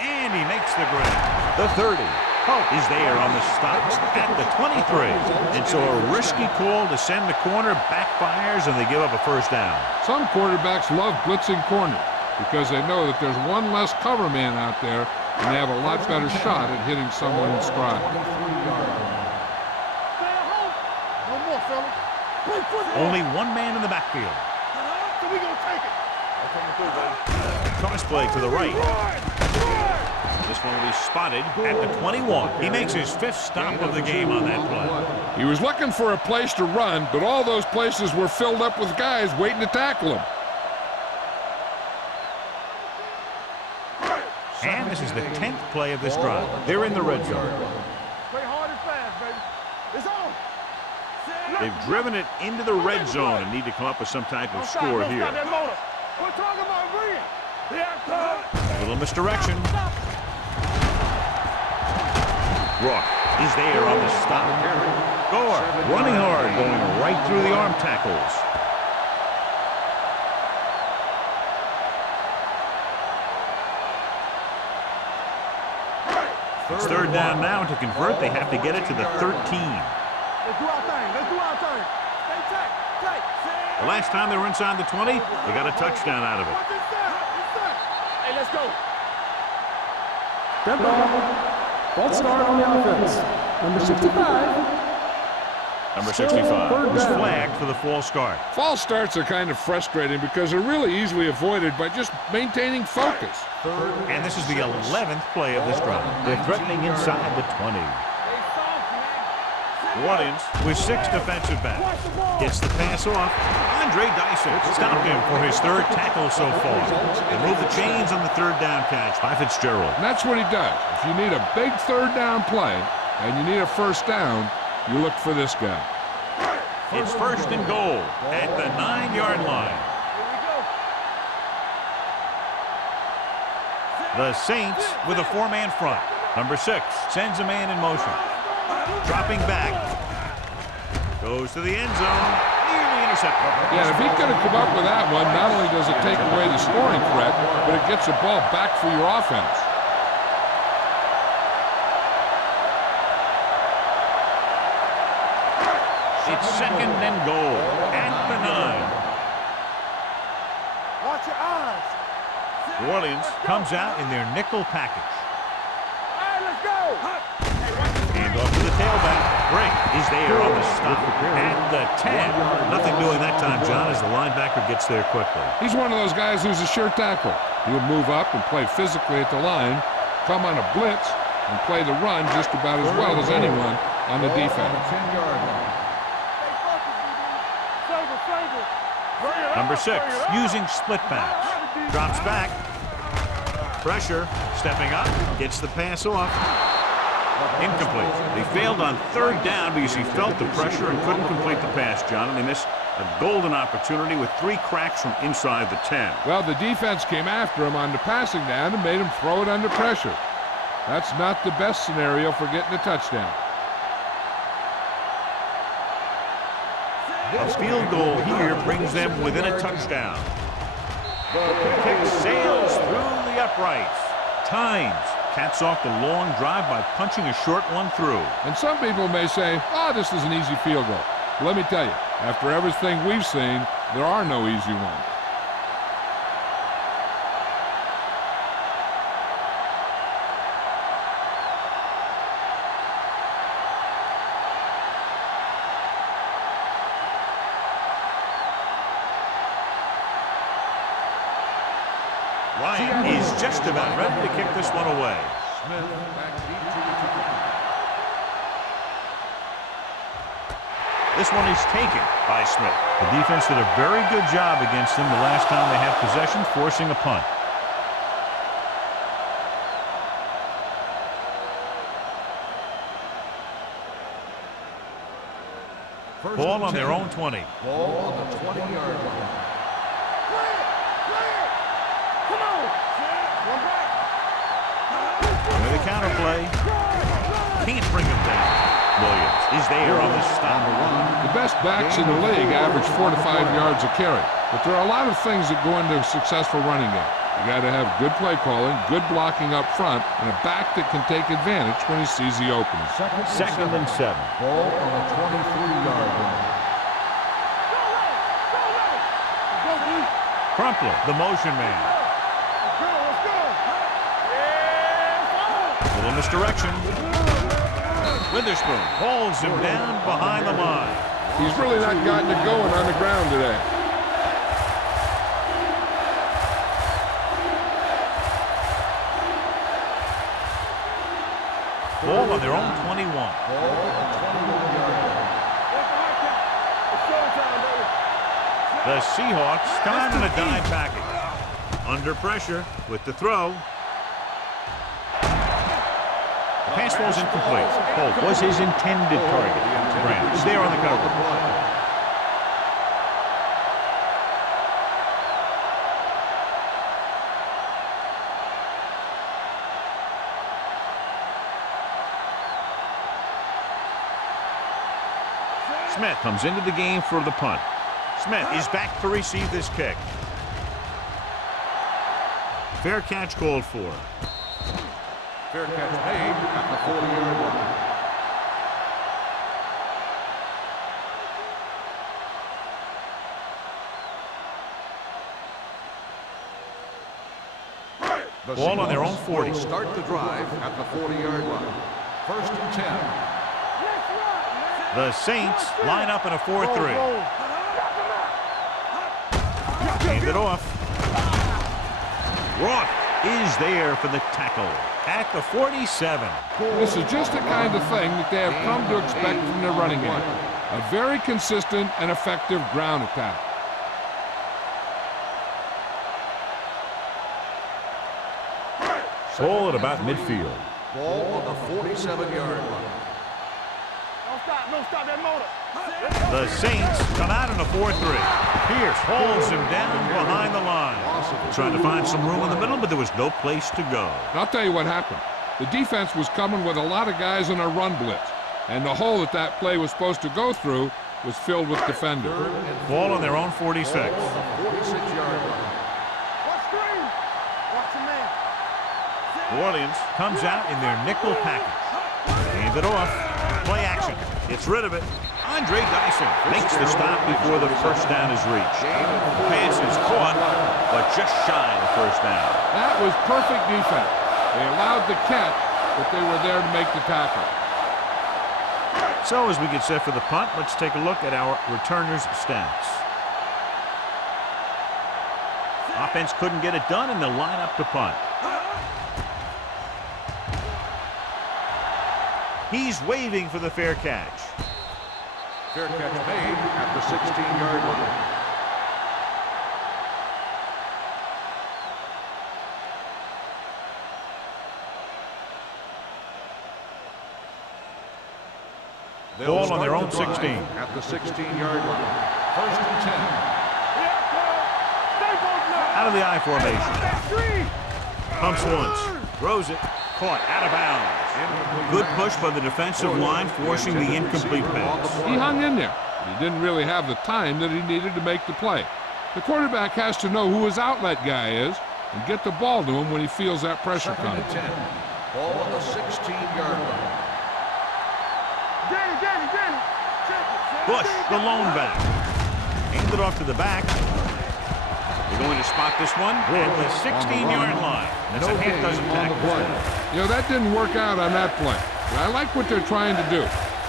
And he makes the grab. The 30. Hope is there on the stop at the 23. And so a risky call to send the corner backfires, and they give up a first down. Some quarterbacks love blitzing corners because they know that there's one less cover man out there, and they have a lot better shot at hitting someone in stride. No more, fellas. Play football. Only one man in the backfield. So we gonna take it. Cross play to the right. This one will be spotted at the 21. He makes his 5th stop of the game on that play. He was looking for a place to run, but all those places were filled up with guys waiting to tackle him. And this is the 10th play of this drive. They're in the red zone. Play hard and fast, baby. It's on. They've driven it into the red zone and need to come up with some type of score here. We're talking about bringing. A little misdirection. Rock is there on the stop. Gore running hard, going right through the arm tackles. It's third down now. To convert, they have to get it to the 13. Let's do our thing. Let's do our thing. Stay tight. Tight. The last time they were inside the 20, they got a touchdown out of it. Hey, let's go. Dead ball. False start on the offense. Number 65. Number 65 was flagged for the false start. False starts are kind of frustrating because they're really easily avoided by just maintaining focus. And this is the 11th play of this drive. They're threatening inside the 20. New Orleans with 6 defensive backs. Gets the pass off. Andre Dyson stopped him for his 3rd tackle so far. They move the chains on the 3rd down catch by Fitzgerald. And that's what he does. If you need a big 3rd down play and you need a first down, you look for this guy. It's 1st and goal at the 9-yard line. The Saints with a 4-man front. Number 6 sends a man in motion. Dropping back. Goes to the end zone. Nearly intercepted. Yeah, if he could have come up with that one, not only does it take away the scoring threat, but it gets the ball back for your offense. It's 2nd and goal at the 9. Watch your eyes. New Orleans comes out in their nickel package. All right, let's go. Hand off to the tailback. Brink is there on the stop at the 10. Nothing doing that time, John, as the linebacker gets there quickly. He's one of those guys who's a sure tackler. He'll move up and play physically at the line, come on a blitz and play the run just about as well as anyone on the defense. 10-yard line. Number 6, using split backs. Drops back. Pressure, stepping up, gets the pass off. Incomplete. They failed on 3rd down because he felt the pressure and couldn't complete the pass, John, and they missed a golden opportunity with 3 cracks from inside the 10. Well, the defense came after him on the passing down and made him throw it under pressure. That's not the best scenario for getting a touchdown. A field goal here brings them within a touchdown. The kick sails through the uprights. Tynes caps off the long drive by punching a short one through. And some people may say, oh, this is an easy field goal. Let me tell you, after everything we've seen, there are no easy ones. Ryan is just about ready to kick this one away. Smith back deep to the kicker. This one is taken by Smith. The defense did a very good job against them the last time they had possession, forcing a punt. Ball on their own 20. Ball on the 20-yard line. With a counter play. Can't bring him down. Williams is there on the stop. The best backs in the league average 4 to 5 yards a carry. But there are a lot of things that go into a successful running game. You got to have good play calling, good blocking up front, and a back that can take advantage when he sees the opening. Second and 7. Ball on the 23-yard line. Crumpler, the motion man. Little misdirection. Witherspoon pulls him down behind the line. He's really not gotten it going on the ground today. Ball on their own 21. Ball on the 21-yard line. The Seahawks come out in a dime package. Under pressure with the throw. The pass falls incomplete. Holt was his intended target. Grant is there on the cover. Smith comes into the game for the punt. Smith is back to receive this kick. Fair catch called for. Fair catch made at the 40-yard line. Ball on their own 40. Will start the drive at the 40-yard line. 1st and 10. The Saints line up in a 4-3. Hand it off. Roth is there for the tackle at the 47. This is just the kind of thing that they have come to expect from their running game. A very consistent and effective ground attack. Ball at about midfield. Ball on the 47-yard line. No stop that motor. The Saints come out in a 4-3. Pierce holds him down behind the line. Trying to find some room in the middle, but there was no place to go. I'll tell you what happened. The defense was coming with a lot of guys in a run blitz, and the hole that that play was supposed to go through was filled with defenders. Ball on their own 46. Ball on the 46-yard line. Watch screen. Watch your man. New Orleans comes out in their nickel package. Hand it off. Play action. Gets rid of it. Andre Dyson makes the stop before the first down is reached. The pass is caught, but just shy of the first down. That was perfect defense. They allowed the catch, but they were there to make the tackle. So as we get set for the punt, let's take a look at our returners' stats. Offense couldn't get it done, and they'll line up to punt. He's waving for the fair catch. Fair catch made at the 16-yard line. Ball on their own 16. At the 16-yard line. First and 10. Out of the I formation. Pumps once. Throws it. Caught out of bounds. Good push by the defensive line, forcing the incomplete pass. He hung in there. He didn't really have the time that he needed to make the play. The quarterback has to know who his outlet guy is and get the ball to him when he feels that pressure coming. Ball on the 16-yard line. Bush, the lone back. Aimed it off to the back. They're going to spot this one at the 16-yard line. That's a half dozen tackles. You know, that didn't work out on that play. But I like what they're trying to do.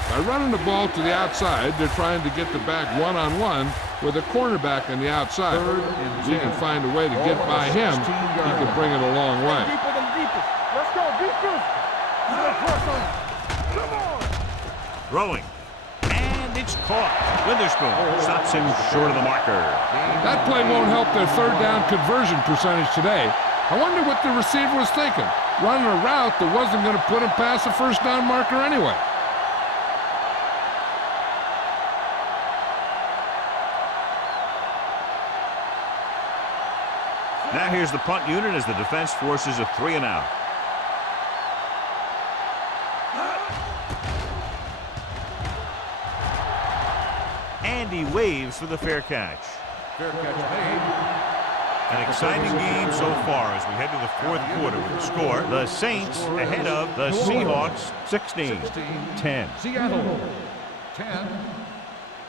By running the ball to the outside, they're trying to get the back one-on-one with a cornerback on the outside. If he can find a way to get by him, he can bring it a long way. Let's go, beat this. Come on. Throwing. And it's caught. Witherspoon stops him short of the marker. That play won't help their third down conversion percentage today. I wonder what the receiver was thinking, running a route that wasn't going to put him past the first down marker anyway. Now here's the punt unit as the defense forces a 3-and-out. And he waves for the fair catch. Fair catch made. An exciting game so far as we head to the fourth quarter with the score. The Saints ahead of the Seahawks 16-10. Seattle 10.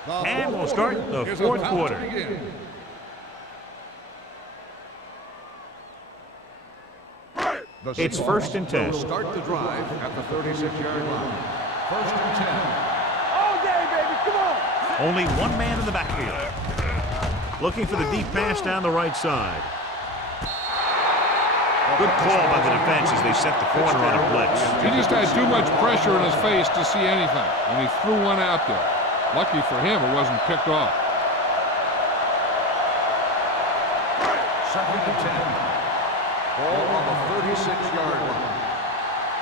And we'll start the fourth quarter. It's first and 10. Start the drive at the 36-yard line. First and 10. All day, baby. Come on. Only one man in the backfield. Looking for the deep pass down the right side. Good call by the defense as they set the corner on a blitz. He just had too much pressure in his face to see anything, and he threw one out there. Lucky for him, it wasn't picked off. Second and 10. Ball on the 36-yard line.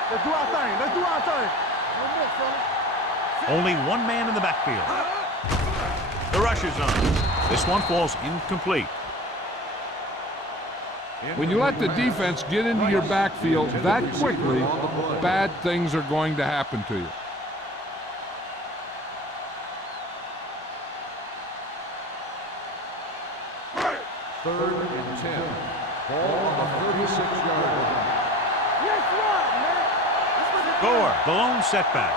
Let's do our thing. Let's do our thing. Only one man in the backfield. The rush is on. This one falls incomplete. When you let the defense get into your backfield that quickly, bad things are going to happen to you. Third and 10. Ball on the 36-yard line. Gore, the lone setback.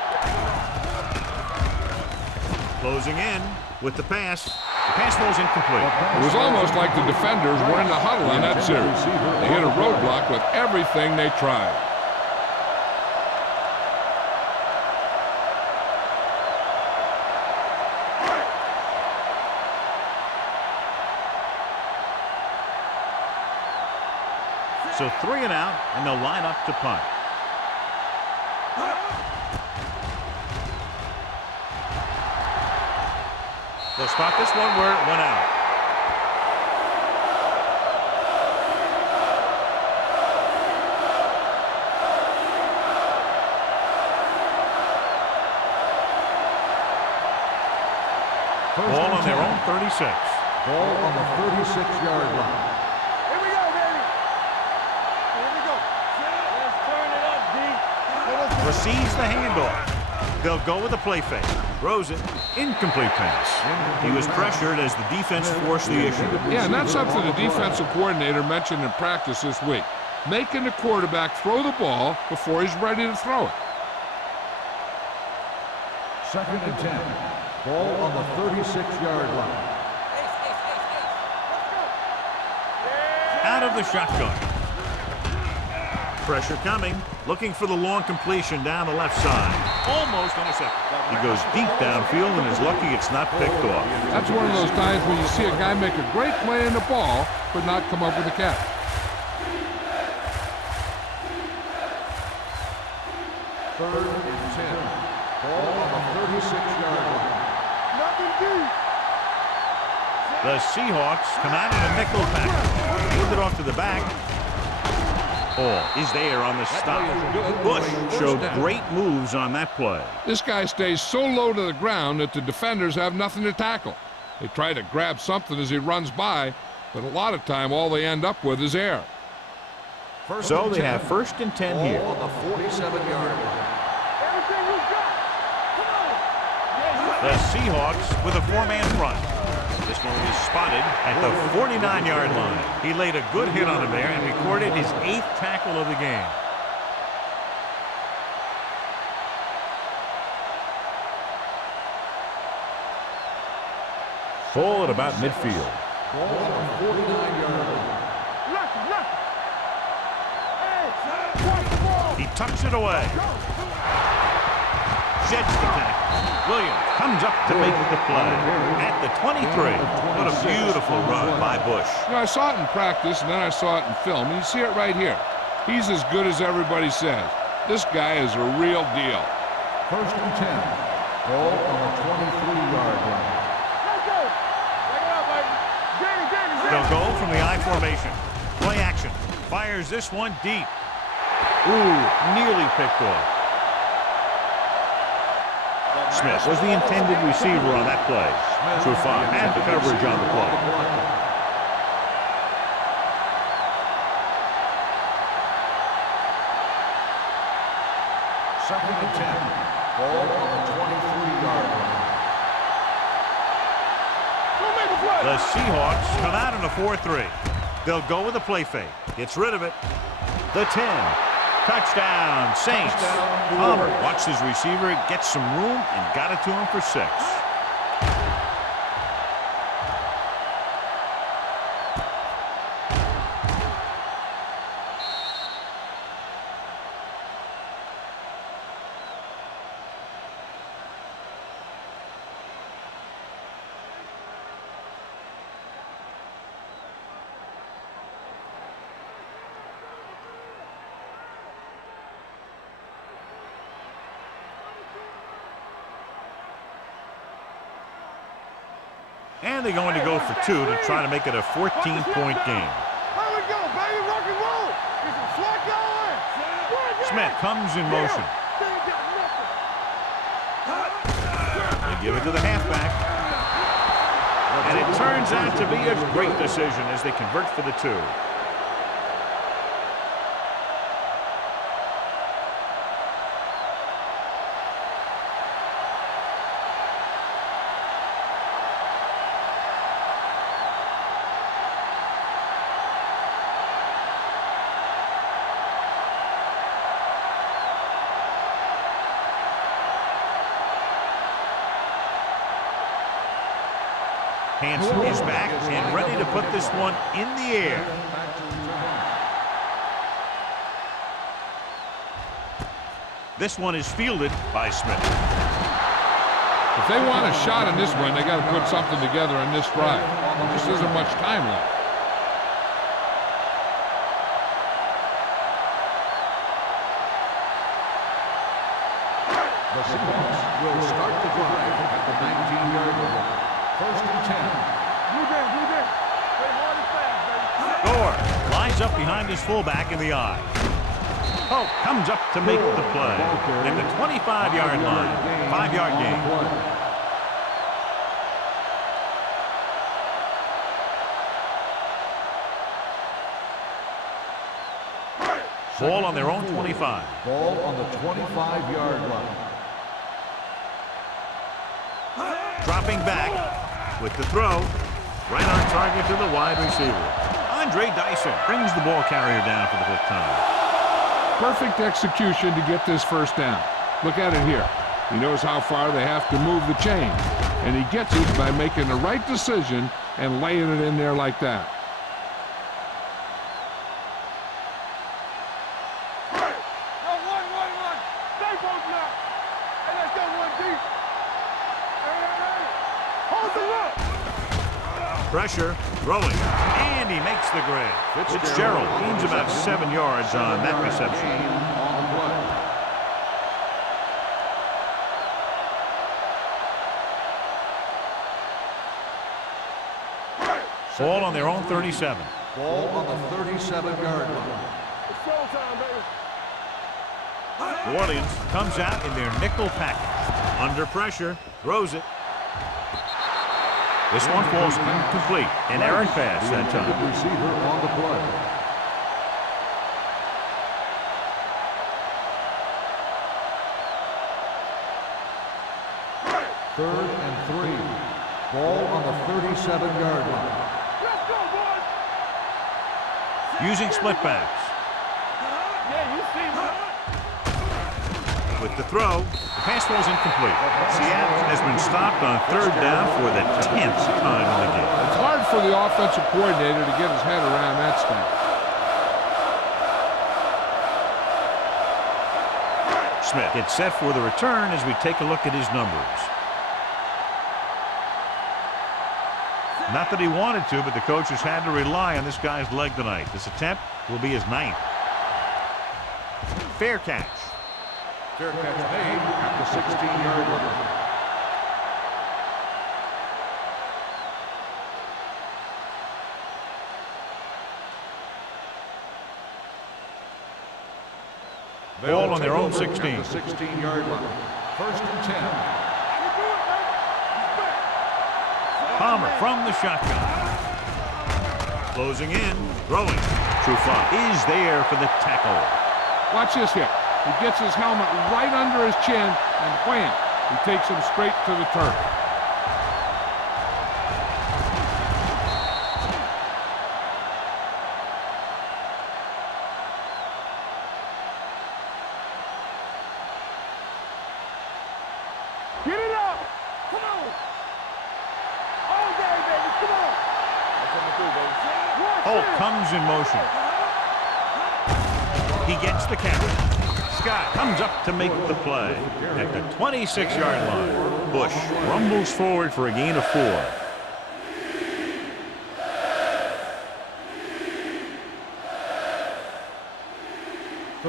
Closing in with the pass. The pass falls incomplete. It was almost like the defenders were in the huddle in that series. They hit a roadblock with everything they tried. So 3-and-out, and they'll line up to punt. They'll spot this one where it went out. Ball on their own 36. Ball on the 36-yard line. Here we go, baby. Here we go. Let's turn it up, D. Receives the handoff. They'll go with a play fake. Throws it. Incomplete pass. He was pressured as the defense forced the issue. Yeah, and that's something the defensive coordinator mentioned in practice this week. Making the quarterback throw the ball before he's ready to throw it. Second and 10. Ball on the 36-yard line. Out of the shotgun. Pressure coming. Looking for the long completion down the left side. Almost intercepted. He goes deep downfield and is lucky it's not picked off. That's one of those times when you see a guy make a great play in the ball, but not come up with a catch. 3rd and 10. Ball on the 36-yard line. Nothing deep. The Seahawks come out in a nickel package. Move it off to the back. Ball is there on the stop. Bush showed great moves on that play. This guy stays so low to the ground that the defenders have nothing to tackle. They try to grab something as he runs by, but a lot of time all they end up with is air. So they have 1st and 10 here. On the 47-yard line. Everything you got. Come on. The Seahawks with a 4-man front. This one was spotted at the 49-yard line. He laid a good hit on him there and recorded his 8th tackle of the game. Full at about midfield. Ball on the 49-yard line. He tucks it away. Sheds the tackle. Williams comes up to make the play at the 23. What a beautiful run by Bush. You know, I saw it in practice, and then I saw it in film, and you see it right here. He's as good as everybody says. This guy is a real deal. 1st and 10. Ball on the 23-yard line. Let's go. Take it out, baby. Get it. They'll go from the I formation. Play action. Fires this one deep. Ooh, nearly picked off. Smith was the intended receiver on that play. Trufant had the coverage on the play. Second and 10. Ball on the 23-yard line. The Seahawks come out in a 4-3. They'll go with a play fake. Gets rid of it. The 10. Touchdown, Saints. Palmer watched his receiver, gets some room, and got it to him for 6. And they're going to go for 2 to try to make it a 14-point game. Here we go, baby. Rock and roll. Get some slack going. Smith comes in motion. They give it to the halfback. And it turns out to be a great decision as they convert for the 2. Hanson is back and ready to put this one in the air. This one is fielded by Smith. If they want a shot in this one, they got to put something together on this drive. There just isn't much time left. The Seahawks will start the drive at the 19-yard line. 1st and 10. Gore lines up behind his fullback in the I. Pope comes up to make the play at the 25-yard line. 5-yard gain. Ball on their own 25. Ball on the 25-yard line. Dropping back with the throw. Right on target to the wide receiver. Andre Dyson brings the ball carrier down for the 5th time. Perfect execution to get this 1st down. Look at it here. He knows how far they have to move the chain, and he gets it by making the right decision and laying it in there like that. Pressure, throwing, and he makes the grab. Fitzgerald gains about 7 yards on that reception. Ball on their own 37. Ball on the 37-yard line. It's showtime, baby. New Orleans comes out in their nickel package. Under pressure, throws it. This one falls incomplete. An errant pass that time. The receiver on the play. Third and 3. Ball on the 37-yard line. Let's go, boys. Using split backs. Yeah, you see me. With the throw, the pass falls incomplete. Seattle has been stopped on third down for the 10th time in the game. It's hard for the offensive coordinator to get his head around that stuff. Smith gets set for the return as we take a look at his numbers. Not that he wanted to, but the coach has had to rely on this guy's leg tonight. This attempt will be his 9th. Fair catch. Fair catch made at the 16-yard line. Ball on their own 16. At the 16-yard line. First and 10. Palmer from the shotgun. Closing in, throwing. Trufant is there for the tackle. Watch this here. He gets his helmet right under his chin, and wham, he takes him straight to the turf. Get it up. Come on. All day, baby. Come on. That's coming through, baby. Holt comes in motion. He gets the catch. Scott comes up to make the play at the 26-yard line. Bush rumbles forward for a gain of 4.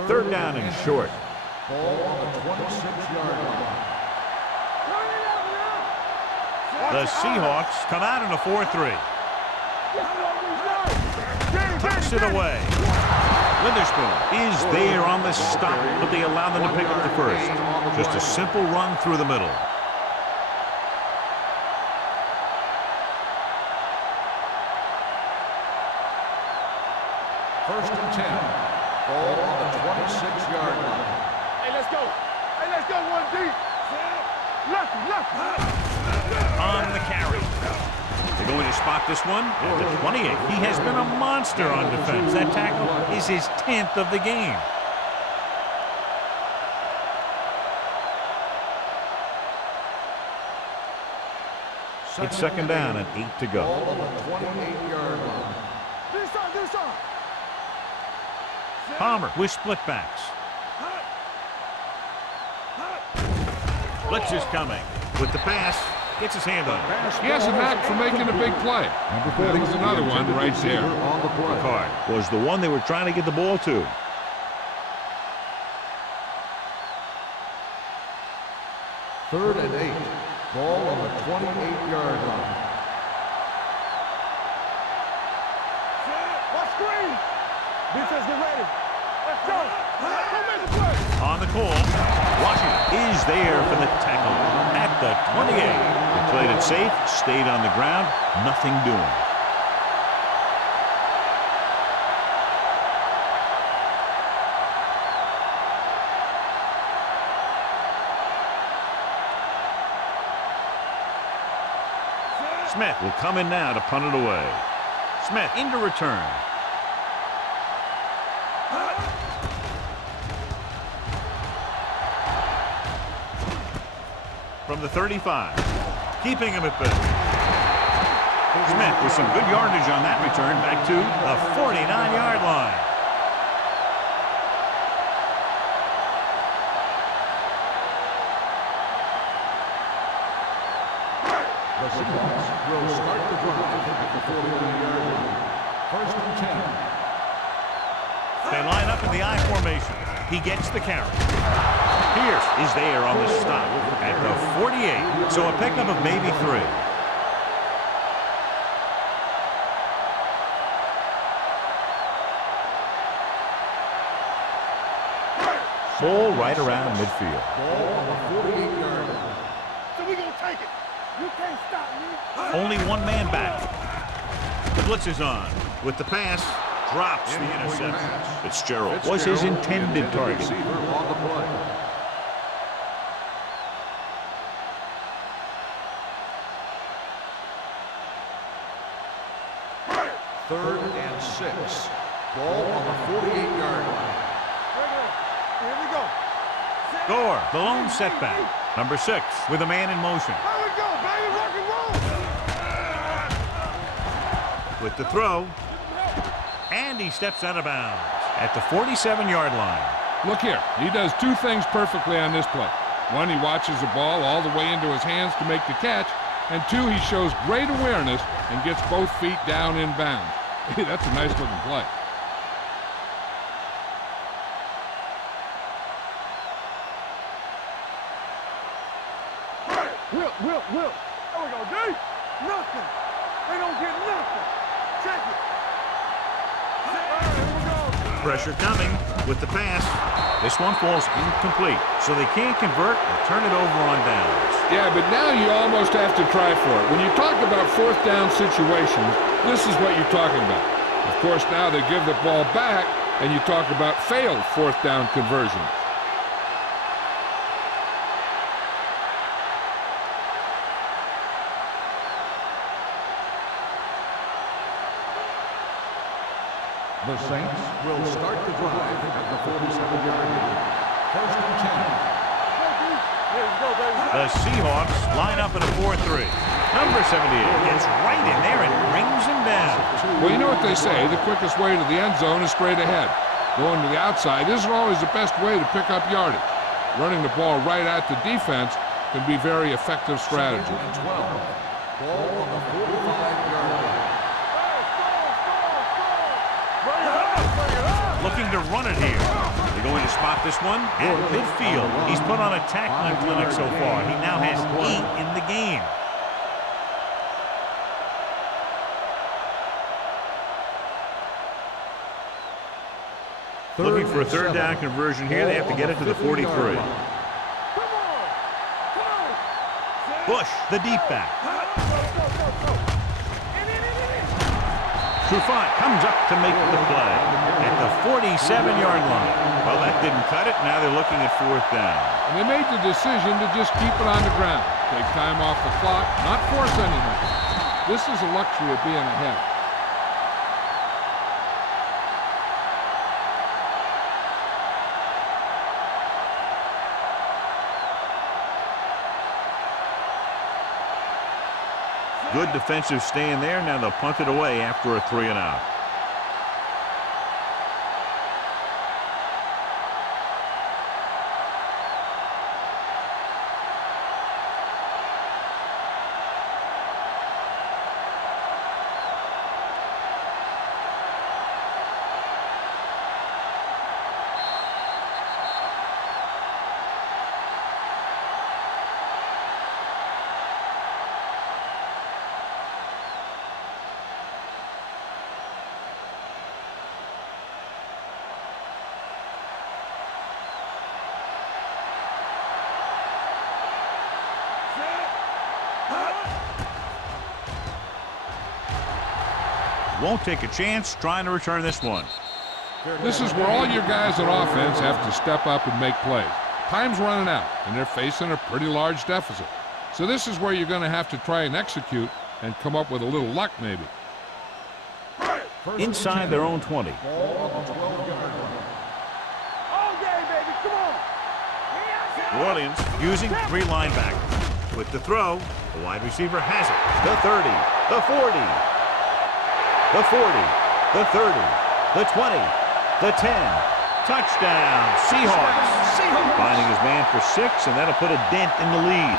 Third down and short. Ball on the 26-yard line. The Seahawks come out in a 4-3. Tucks it away. Witherspoon is there on the stop, but they allow them to pick up the first. Just a simple run through the middle. First and 10. Ball on the 26-yard line. Hey, let's go. Hey, let's go one deep. Left. On the carry. They're going to spot this one at the 28. He has been a monster on defense. That tackle is his 10th of the game. It's second down and 8 to go. Ball on the 28-yard line. This side. Palmer with split backs. Blitz is coming. With the pass, gets his hand on it. He has a knack for making a big play. That was another one right there. On the play. Card was the one they were trying to get the ball to. Third and 8. Ball on the 28-yard line. Watch screen. Defense, get ready. Let's go. Don't make the play. On the call, Washington is there for the tackle at the 28. They played it safe, stayed on the ground, nothing doing. Smith will come in now to punt it away. Smith into return. From the 35, keeping him at bay. Smith with some good yardage on that return back to the 49-yard line. The Seahawks will start the drive at the 49-yard line. First and 10. They line up in the I formation. He gets the carry. Pierce is there on the stop at the 48, so a pickup of maybe 3. Ball right around midfield. Ball on the 48-yard line. So we gonna take it. You can't stop me. Only one man back. The blitz is on. With the pass, drops the interception. Fitzgerald was his intended target. Receiver on the play. Third and 6. Ball on the 48-yard line. Here we go. Score. The lone setback. Number 6 with a man in motion. Here we go, baby. Rock and roll. With the throw. And he steps out of bounds at the 47-yard line. Look here. He does two things perfectly on this play. One, he watches the ball all the way into his hands to make the catch. And two, he shows great awareness and gets both feet down in bounds. That's a nice-looking play. Whip. There we go, D. Nothing. They don't get nothing. Check it. Here we go. Pressure coming with the pass. This one falls incomplete, so they can't convert and turn it over on downs. Yeah, but now you almost have to try for it. When you talk about fourth down situations, this is what you're talking about. Of course, now they give the ball back, and you talk about failed fourth down conversions. The Saints will start the drive at the 47-yard line. First and 10. Here we go, baby. The Seahawks line up in a 4-3. Number 78 gets right in there and brings him down. Well, you know what they say, the quickest way to the end zone is straight ahead. Going to the outside isn't always the best way to pick up yardage. Running the ball right at the defense can be very effective strategy. 12. Ball on the 45-yard line. Looking to run it here. They're going to spot this one at midfield. He's put on a tackling clinic so far. He now has 8 in the game. Looking for a third down conversion here. They have to get it to the 43. Bush, the deep back. Trufant comes up to make the play at the 47-yard line. Well, that didn't cut it. Now they're looking at fourth down. And they made the decision to just keep it on the ground. Take time off the clock, not force anything. This is a luxury of being ahead. Good defensive stand there. Now they'll punt it away after a 3-and-out. Won't take a chance trying to return this one. This is where all your guys on offense have to step up and make plays. Time's running out, and they're facing a pretty large deficit. So this is where you're going to have to try and execute and come up with a little luck maybe. Inside their own 20. Ball on the 12-yard line. All day, baby. Come on. New Orleans using 3 linebackers. With the throw, the wide receiver has it. The 30, the 40, the 40, the 30, the 20, the 10. Touchdown, Seahawks. Finding his man for 6, and that'll put a dent in the lead.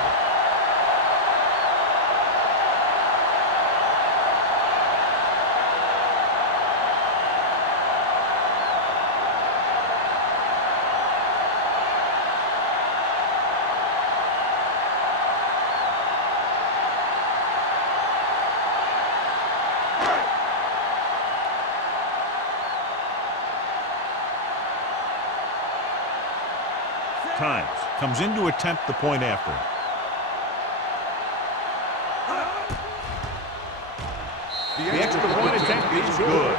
times. Comes in to attempt the point after. The extra point attempt is good.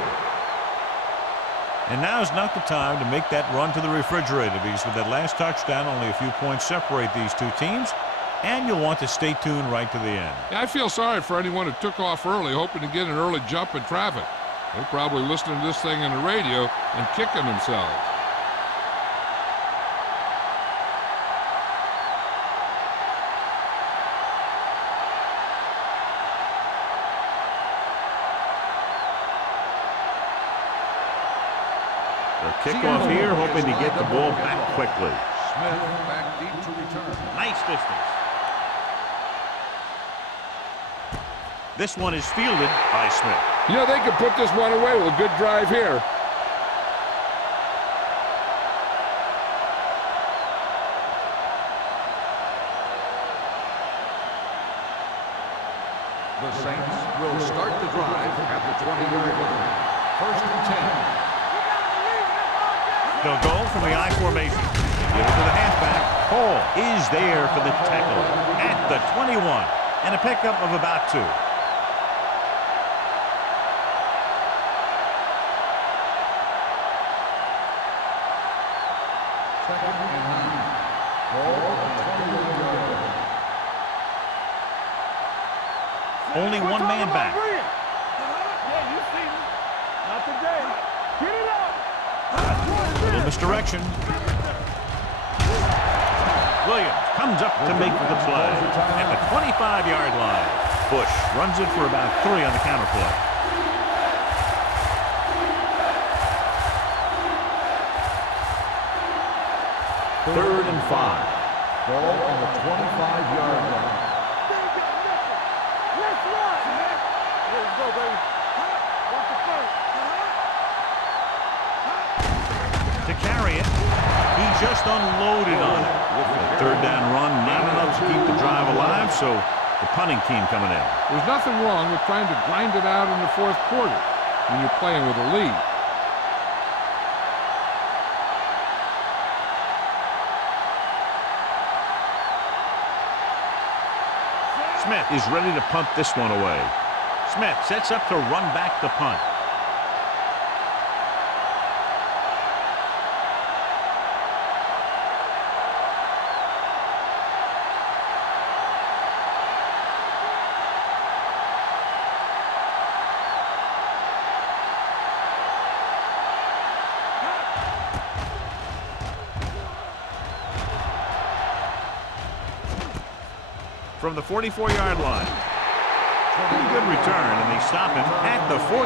And now's not the time to make that run to the refrigerator, because with that last touchdown, only a few points separate these two teams, and you'll want to stay tuned right to the end. Yeah, I feel sorry for anyone who took off early, hoping to get an early jump in traffic. They're probably listening to this thing on the radio and kicking themselves. Kickoff here, hoping to get the ball back quickly. Smith back deep to return. Nice distance. This one is fielded by Smith. You know, they could put this one away with a good drive here. The Saints will start the drive at the 20-yard line. First and 10. They'll go from the I formation. Give it to the halfback. Hall is there for the tackle at the 21. And a pickup of about 2. Second and 9. Ball at the 21-yard line. Only one man back. Yeah, you see me. Not today. Get it up. Little misdirection. Williams comes up to make the play at the 25-yard line. Bush runs it for about 3 on the counter play. Third and 5. Ball on the 25-yard line. Let's run. Let's go, baby. Watch the first. To carry it, he just unloaded on it. The third down run, not enough to keep the drive alive, so the punting team coming in. There's nothing wrong with trying to grind it out in the fourth quarter when you're playing with a lead. Smith is ready to punt this one away. Smith sets up to run back the punt. From the 44-yard line. Pretty good return, and they stop him at the 44.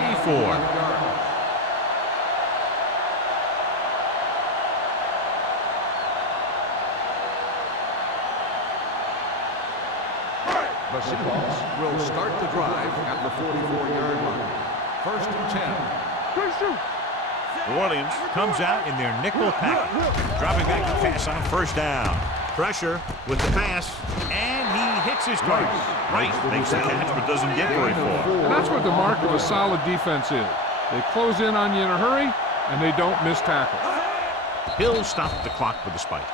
The Seahawks will start the drive at the 44-yard line. First and 10. Good shoot. New Orleans comes out in their nickel package, dropping back to pass on first down. Pressure with the pass, and he hits his target. Rice makes the catch but doesn't get very far. And that's what the mark of a solid defense is. They close in on you in a hurry, and they don't miss tackles. Hill stopped the clock with a spike.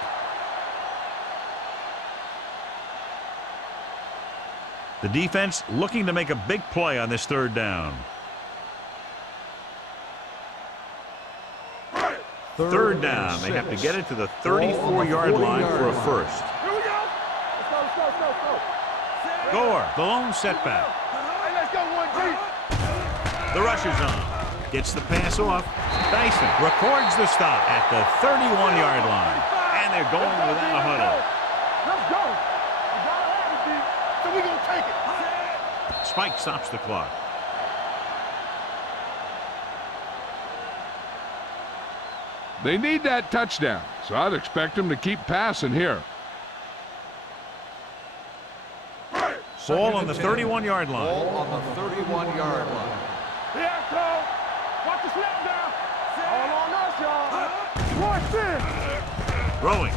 The defense looking to make a big play on this third down. Third down. They have to get it to the 34-yard line for a first. Here we go. Let's go. Gore, the lone setback. Hey, let's go, 1G. The rush is on. Gets the pass off. Dyson records the stop at the 31-yard line. And they're going without a huddle. Let's go. We gotta have it, D. So we gonna take it. Spike stops the clock. They need that touchdown, so I'd expect them to keep passing here. Ball on the 31-yard line. Ball on the 31-yard line. Here it comes. Watch the snap down. All on us, y'all. Watch this. Throwing.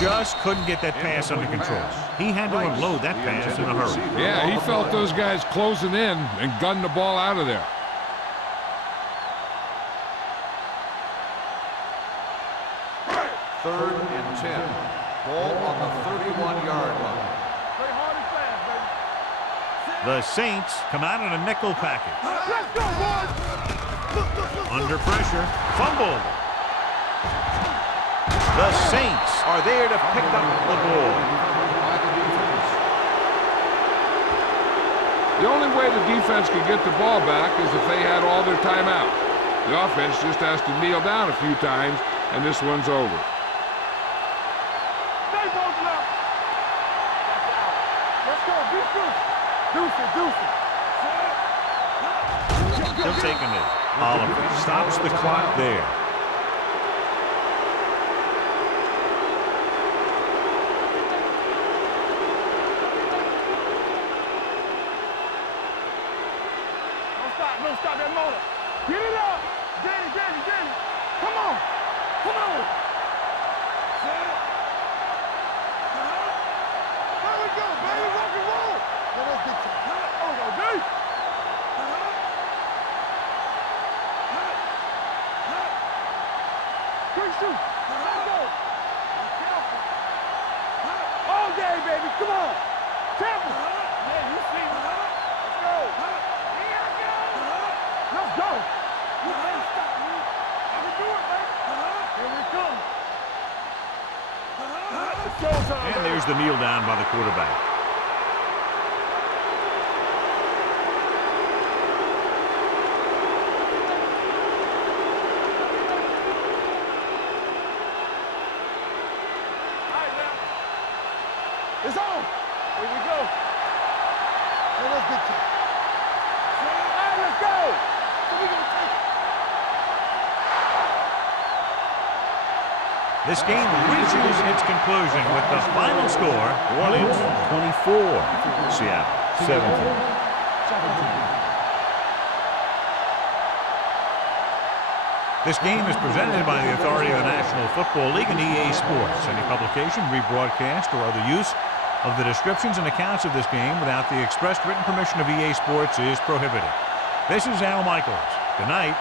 Just couldn't get that pass under control. He had to unload that pass in a hurry. Yeah, he felt those guys closing in and gunned the ball out of there. 3rd and 10. Ball on the 31-yard line. Play hard and fast, baby. The Saints come out in a nickel package. Let's go, boys. Under pressure. Fumble. The Saints are there to pick up the ball. By the defense. The only way the defense could get the ball back is if they had all their timeouts. The offense just has to kneel down a few times, and this one's over. Stay posted up. Let's go. Be good. Deuce it. He'll take a knee. Oliver stops the clock there. Don't stop that motor. Get it up. Danny. Come on. There we go, baby. Rock and roll. Now let's get to it. Oh, go, D. Quick shoot. Let's go. Be careful. All day, baby. Come on. Temple. Yeah, you see. Let's go. Let's go. You can't stop me. I can do it, baby. Here we come. And there's the kneel down by the quarterback. It's on. Here we go. Now let's get to it. All right, let's go. So we gonna take it. This game reaches its conclusion with the final score, New Orleans 24, Seattle 17. This game is presented by the authority of the National Football League and EA Sports. Any publication, rebroadcast, or other use of the descriptions and accounts of this game without the expressed written permission of EA Sports is prohibited. This is Al Michaels. Good night.